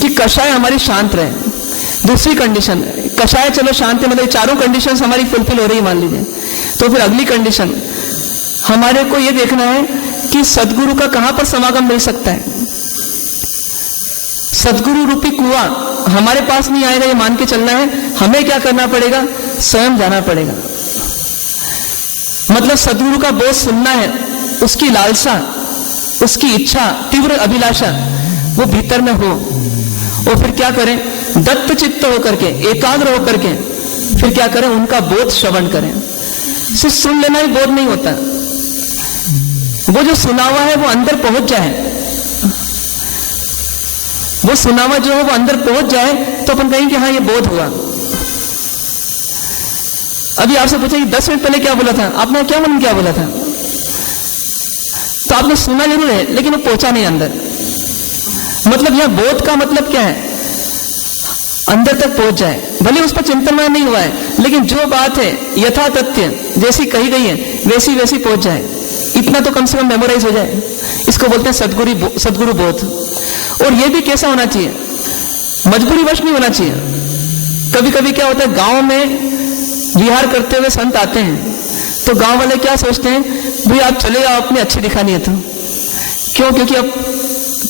कि कषाय हमारी शांत रहे। दूसरी कंडीशन, कषाय चलो शांत है, मतलब चारों कंडीशंस हमारी फुलफिल हो रही मान लीजिए, तो फिर अगली कंडीशन हमारे को यह देखना है कि सदगुरु का कहां पर समागम मिल सकता है। सदगुरु रूपी कुआं हमारे पास नहीं आएगा, ये मान के चलना है। हमें क्या करना पड़ेगा, स्वयं जाना पड़ेगा। मतलब सदगुरु का बोध सुनना है, उसकी लालसा, उसकी इच्छा, तीव्र अभिलाषा वो भीतर में हो। और फिर क्या करें, दत्त चित्त होकर के, एकाग्र होकर के फिर क्या करें, उनका बोध श्रवण करें। सिर्फ सुन लेना ही बोध नहीं होता, वो जो सुना हुआ है वो अंदर पहुंच जाए, वो सुना हुआ जो है वो अंदर पहुंच जाए तो अपन कहेंगे कि हाँ ये बोध हुआ। अभी आपसे पूछा कि 10 मिनट पहले क्या बोला था आपने, क्या मन क्या बोला था, तो आपने सुना जरूर है लेकिन वो पहुंचा नहीं अंदर। मतलब यह बोध का मतलब क्या है, अंदर तक पहुंच जाए, भले उस पर चिंतन नहीं हुआ है, लेकिन जो बात है यथा तथ्य जैसी कही गई है वैसी वैसी पहुंच जाए, इतना तो कम से कम मेमोराइज हो जाए। इसको बोलते हैं सदगुरु बोध। और यह भी कैसा होना चाहिए, मजबूरी वश नहीं होना चाहिए। कभी कभी क्या होता है, गांव में विहार करते हुए संत आते हैं तो गांव वाले क्या सोचते हैं, भाई आप चले जाओ, अपने अच्छे दिखानी है तो क्यों, क्योंकि अब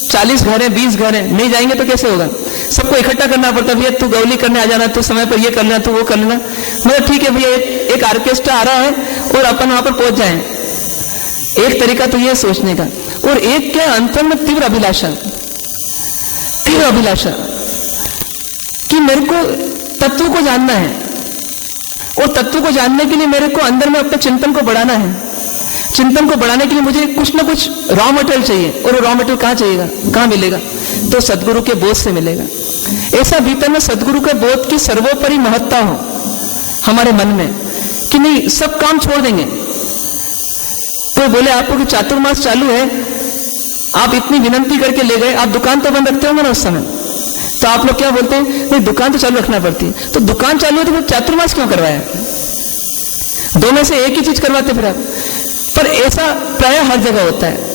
40 घर है, 20 घर है, नहीं जाएंगे तो कैसे होगा, सबको इकट्ठा करना पड़ता है। भैया तू गौली करने आ जाना, तू समय पर ये कर लेना, तू वो कर लेना। मतलब ठीक है भैया, एक ऑर्केस्ट्रा आ रहा है और अपन वहां पर पहुंच जाए, एक तरीका तो ये सोचने का। और एक क्या, अंतर में तीव्र अभिलाषा कि मेरे को तत्व को जानना है, और तत्व को जानने के लिए मेरे को अंदर में अपने चिंतन को बढ़ाना है। चिंतन को बढ़ाने के लिए मुझे कुछ ना कुछ रॉ मटेरियल चाहिए, और वो रॉ मटेरियल कहाँ चाहिएगा, कहाँ मिलेगा, तो सदगुरु के बोध से मिलेगा। ऐसा भीतर में सदगुरु के बोध की सर्वोपरि महत्ता हो हमारे मन में कि नहीं सब काम छोड़ देंगे। कोई बोले आपको कि चातुर्मास चालू है, आप इतनी विनंती करके ले गए, आप दुकान तो बंद रखते होंगे ना उस समय, तो आप लोग क्या बोलते हैं, नहीं दुकान तो चालू रखना पड़ती है। तो दुकान चालू है तो फिर चातुर्मास क्यों करवाया, दो में से एक ही चीज करवाते फिर आप। पर ऐसा प्राय हर जगह होता है।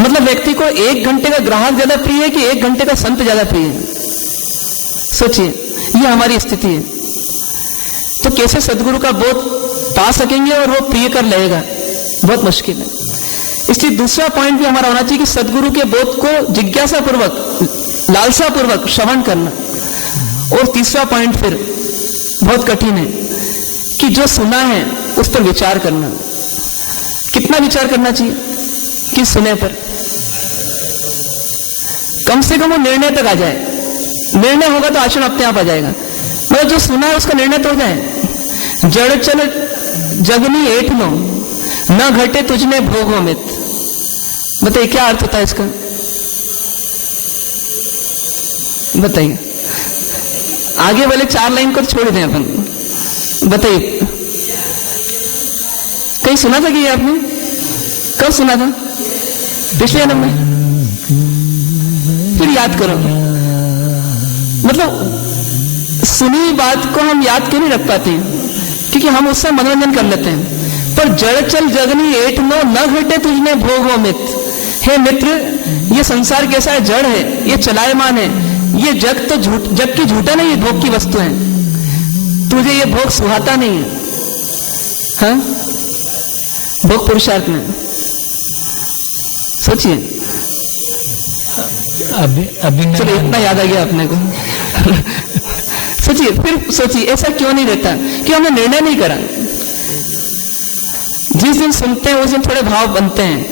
मतलब व्यक्ति को 1 घंटे का ग्राहक ज्यादा प्रिय है कि 1 घंटे का संत ज्यादा प्रिय है? सोचिए, ये हमारी स्थिति है। तो कैसे सदगुरु का बोध पा सकेंगे और वो प्रिय कर लेगा? बहुत मुश्किल है। इसलिए दूसरा पॉइंट भी हमारा होना चाहिए कि सदगुरु के बोध को जिज्ञासा पूर्वक, लालसा पूर्वक श्रवण करना। और तीसरा पॉइंट फिर बहुत कठिन है कि जो सुना है उस पर विचार करना। कितना विचार करना चाहिए कि सुने पर कम से कम वो निर्णय तक आ जाए। निर्णय होगा तो आचरण अपने आप आ जाएगा। मतलब जो सुना है उसका निर्णय तो हो जाए। जड़ चल जगनी एठ नो, न घटे तुझने भोगो मित। बताइए क्या अर्थ होता है इसका? बताइए। आगे वाले 4 लाइन को छोड़ दें अपन। बताइए, कहीं सुना था कि ये आपने? कब सुना था? पिछले जन्म में? फिर याद करो। मतलब सुनी बात को हम याद क्यों नहीं रख पाते हैं? क्योंकि हम उससे मनोरंजन कर लेते हैं। पर जड़ चल जगनी एठ नो, न घटे तुझने भोगो मित। हे मित्र, ये संसार कैसा है? जड़ है, ये चलायमान है। ये जग तो जग की झूठा नहीं, ये भोग की वस्तु है। तुझे ये भोग सुहाता नहीं है। हाँ? भोग पुरुषार्थ में सोचिए। अभी चलो इतना याद आ गया अपने को। सोचिए, फिर सोचिए ऐसा क्यों नहीं रहता कि हमने निर्णय नहीं करा। जिस दिन सुनते हैं उस दिन थोड़े भाव बनते हैं,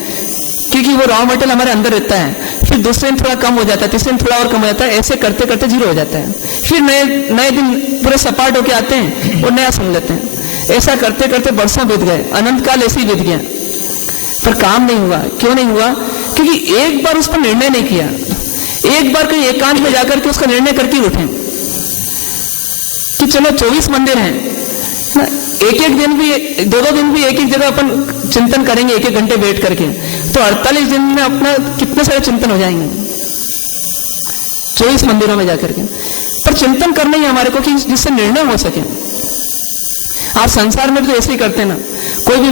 क्योंकि वो रॉ मटेरियल हमारे अंदर रहता है। फिर दूसरे दिन थोड़ा कम हो जाता है, तीसरे दिन थोड़ा और कम हो जाता है। ऐसे करते करते 0 हो जाता है। फिर नए दिन पूरे सपाट होके आते हैं और नया सुन लेते हैं। ऐसा करते करते वर्षों बीत गए, अनंत काल ऐसे ही बीत गया, पर काम नहीं हुआ। क्यों नहीं हुआ? क्योंकि एक बार उस पर निर्णय नहीं किया। एक बार कहीं एकांत में जाकर के उसका निर्णय करके उठे कि चलो 24 मंदिर हैं, एक दिन भी 2 दिन भी एक जगह अपन चिंतन करेंगे 1 घंटे बैठ करके, तो 48 दिन में अपना कितने सारे चिंतन हो जाएंगे 24 मंदिरों में जाकर के। पर चिंतन करना ही हमारे को कि जिससे निर्णय हो सके। आप संसार में भी तो ऐसे ही करते हैं ना। कोई भी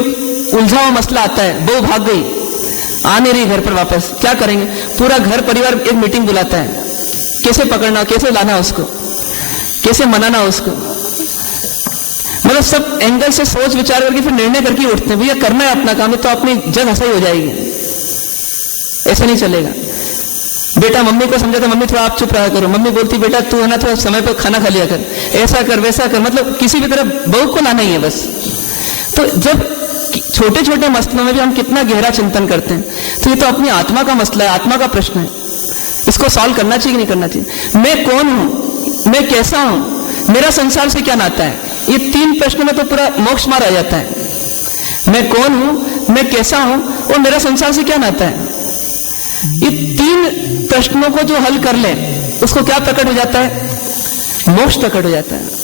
उलझा हुआ मसला आता है, बहू भाग गई, आ नहीं रही घर पर वापस, क्या करेंगे? पूरा घर परिवार एक मीटिंग बुलाता है, कैसे पकड़ना, कैसे लाना उसको, कैसे मनाना उसको। मतलब सब एंगल से सोच विचार करके फिर निर्णय करके उठते हैं, भैया करना है अपना काम, तो अपनी जग हंसाई हो जाएगी। ऐसा नहीं चलेगा। बेटा मम्मी को समझाता, मम्मी थोड़ा आप चुप रहा करो। मम्मी बोलती बेटा तू है ना थोड़ा समय पर खाना खा लिया कर, ऐसा कर वैसा कर। मतलब किसी भी तरह बहू को लाना ही है बस। तो जब छोटे छोटे मसलों में भी हम कितना गहरा चिंतन करते हैं, तो ये तो अपनी आत्मा का मसला है, आत्मा का प्रश्न है। इसको सॉल्व करना चाहिए कि नहीं करना चाहिए? मैं कौन हूं, मैं कैसा हूं, मेरा संसार से क्या नाता है? ये 3 प्रश्न में तो पूरा मोक्ष मार आ जाता है। मैं कौन हूं, मैं कैसा हूं और मेरा संसार से क्या नाता है? ये 3 प्रश्नों को जो हल कर ले उसको क्या प्रकट हो जाता है? मोक्ष प्रकट हो जाता है।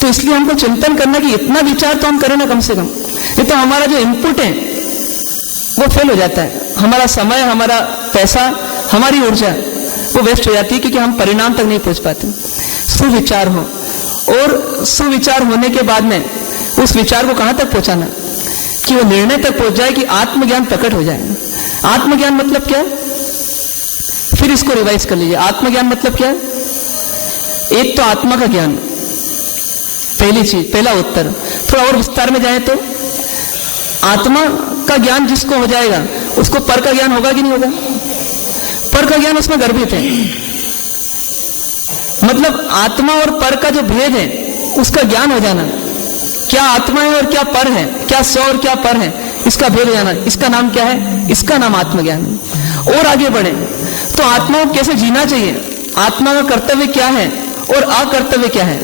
तो इसलिए हमको चिंतन करना कि इतना विचार तो हम करें ना कम से कम। ये तो हमारा जो इनपुट है वो फेल हो जाता है। हमारा समय, हमारा पैसा, हमारी ऊर्जा वो वेस्ट हो जाती है, क्योंकि हम परिणाम तक नहीं पहुंच पाते। सुविचार हो, और सुविचार होने के बाद में उस विचार को कहां तक पहुंचाना कि वो निर्णय तक पहुंच जाए कि आत्मज्ञान प्रकट हो जाए। आत्मज्ञान मतलब क्या? फिर इसको रिवाइज कर लीजिए। आत्मज्ञान मतलब क्या? एक तो आत्मा का ज्ञान, पहली चीज, पहला उत्तर। थोड़ा और विस्तार में जाए तो आत्मा का ज्ञान जिसको हो जाएगा उसको पर का ज्ञान होगा कि नहीं होगा? पर का ज्ञान उसमें गर्भित है। मतलब आत्मा और पर का जो भेद है उसका ज्ञान हो जाना, क्या आत्मा है और क्या पर है, क्या स्व और क्या पर है, इसका भेद हो जाना, इसका नाम क्या है? इसका नाम आत्मज्ञान है। और आगे बढ़े तो आत्मा को कैसे जीना चाहिए, आत्मा का कर्तव्य क्या है और अकर्तव्य क्या है,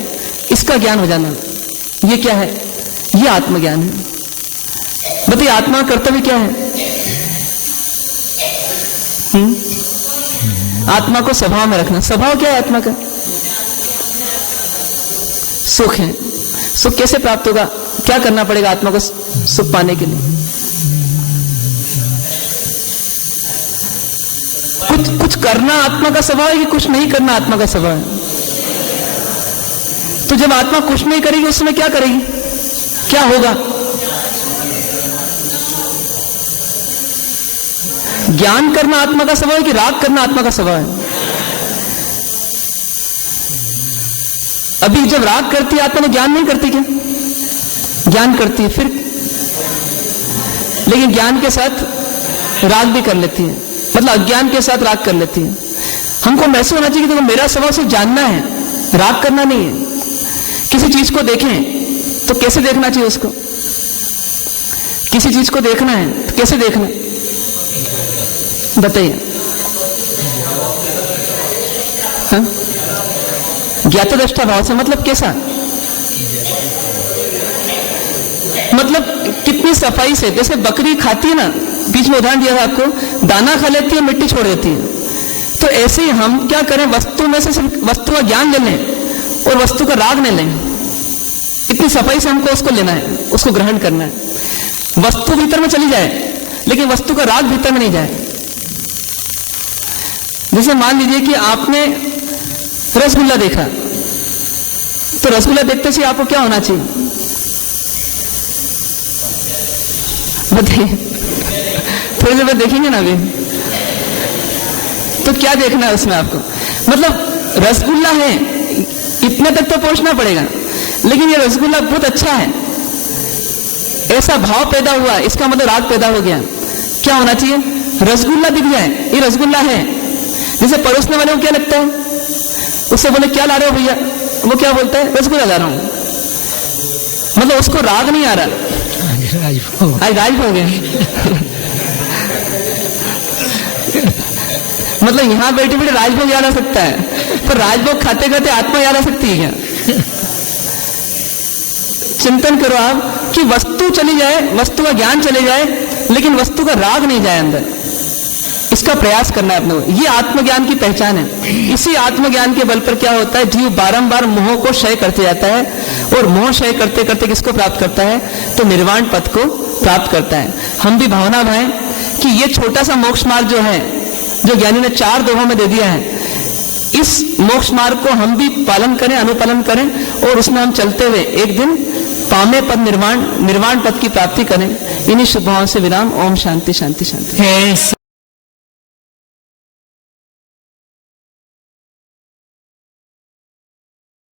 इसका ज्ञान हो जाना, ये क्या है? ये आत्मज्ञान है। बताइए आत्मा का कर्तव्य क्या है? आत्मा को स्वभाव में रखना। स्वभाव क्या है आत्मा का? सुख है। सुख कैसे प्राप्त होगा? क्या करना पड़ेगा आत्मा को सुख पाने के लिए? कुछ करना आत्मा का स्वभाव है कि कुछ नहीं करना आत्मा का स्वभाव है? तो जब आत्मा कुछ नहीं करेगी उस समय क्या करेगी, क्या होगा? ज्ञान करना आत्मा का स्वभाव है कि राग करना आत्मा का स्वभाव है? अभी जब राग करती है आत्मा, ने ज्ञान नहीं करती क्या? ज्ञान करती है, फिर लेकिन ज्ञान के साथ राग भी कर लेती है, मतलब अज्ञान के साथ राग कर लेती है। हमको महसूस होना चाहिए कि देखो मेरा स्वभाव सिर्फ जानना है, राग करना नहीं है। किसी चीज को देखें तो कैसे देखना चाहिए उसको? किसी चीज को देखना है तो कैसे देखना, बताइए? हाँ? ज्ञातद्रष्टा भाव से, मतलब कैसा? मतलब कितनी सफाई से, जैसे बकरी खाती है ना, बीच में उदाहरण दिया था आपको, दाना खा लेती है, मिट्टी छोड़ देती है। तो ऐसे ही हम क्या करें, वस्तु में से सिर्फ वस्तु का ज्ञान ले लें और वस्तु का राग नहीं लें। इतनी सफाई से हमको उसको लेना है, उसको ग्रहण करना है। वस्तु भीतर में चली जाए लेकिन वस्तु का राग भीतर में नहीं जाए। जैसे मान लीजिए कि आपने रसगुल्ला देखा, तो रसगुल्ला देखते से आपको क्या होना चाहिए, बताइए? थोड़ी देर बाद देखेंगे ना अभी, तो क्या देखना है उसमें आपको? मतलब रसगुल्ला है, इतने तक तो पहुंचना पड़ेगा, लेकिन ये रसगुल्ला बहुत अच्छा है, ऐसा भाव पैदा हुआ, इसका मतलब राग पैदा हो गया। क्या होना चाहिए? रसगुल्ला दिख जाए, ये रसगुल्ला है। जैसे परोसने वाले को क्या लगता है, उससे बोले क्या ला रहे हो भैया, वो क्या बोलता है, रसगुल्ला ला रहा हूं। मतलब उसको राग नहीं आ रहा, आज राज हो गए। मतलब यहां बैठे बैठे राजभोग याद आ सकता है, पर राजभोग खाते खाते आत्मा याद आ सकती है क्या? चिंतन करो आप कि वस्तु चली जाए, वस्तु का ज्ञान चले जाए, लेकिन वस्तु का राग नहीं जाए अंदर, इसका प्रयास करना है अपने को। ये आत्मज्ञान की पहचान है। इसी आत्मज्ञान के बल पर क्या होता है, जीव बारंबार मोह को क्षय करते जाता है, और मोह क्षय करते करते किसको प्राप्त करता है, तो निर्वाण पथ को प्राप्त करता है। हम भी भावना भाएं कि ये छोटा सा मोक्ष मार्ग जो है, जो ज्ञानी ने 4 दोहों में दे दिया है, इस मोक्ष मार्ग को हम भी पालन करें, अनुपालन करें, और उसमें हम चलते हुए एक दिन पामे पद निर्वाण पद की प्राप्ति करें। इन्हीं शुभ भावों से विराम। ओम शांति शांति शांति।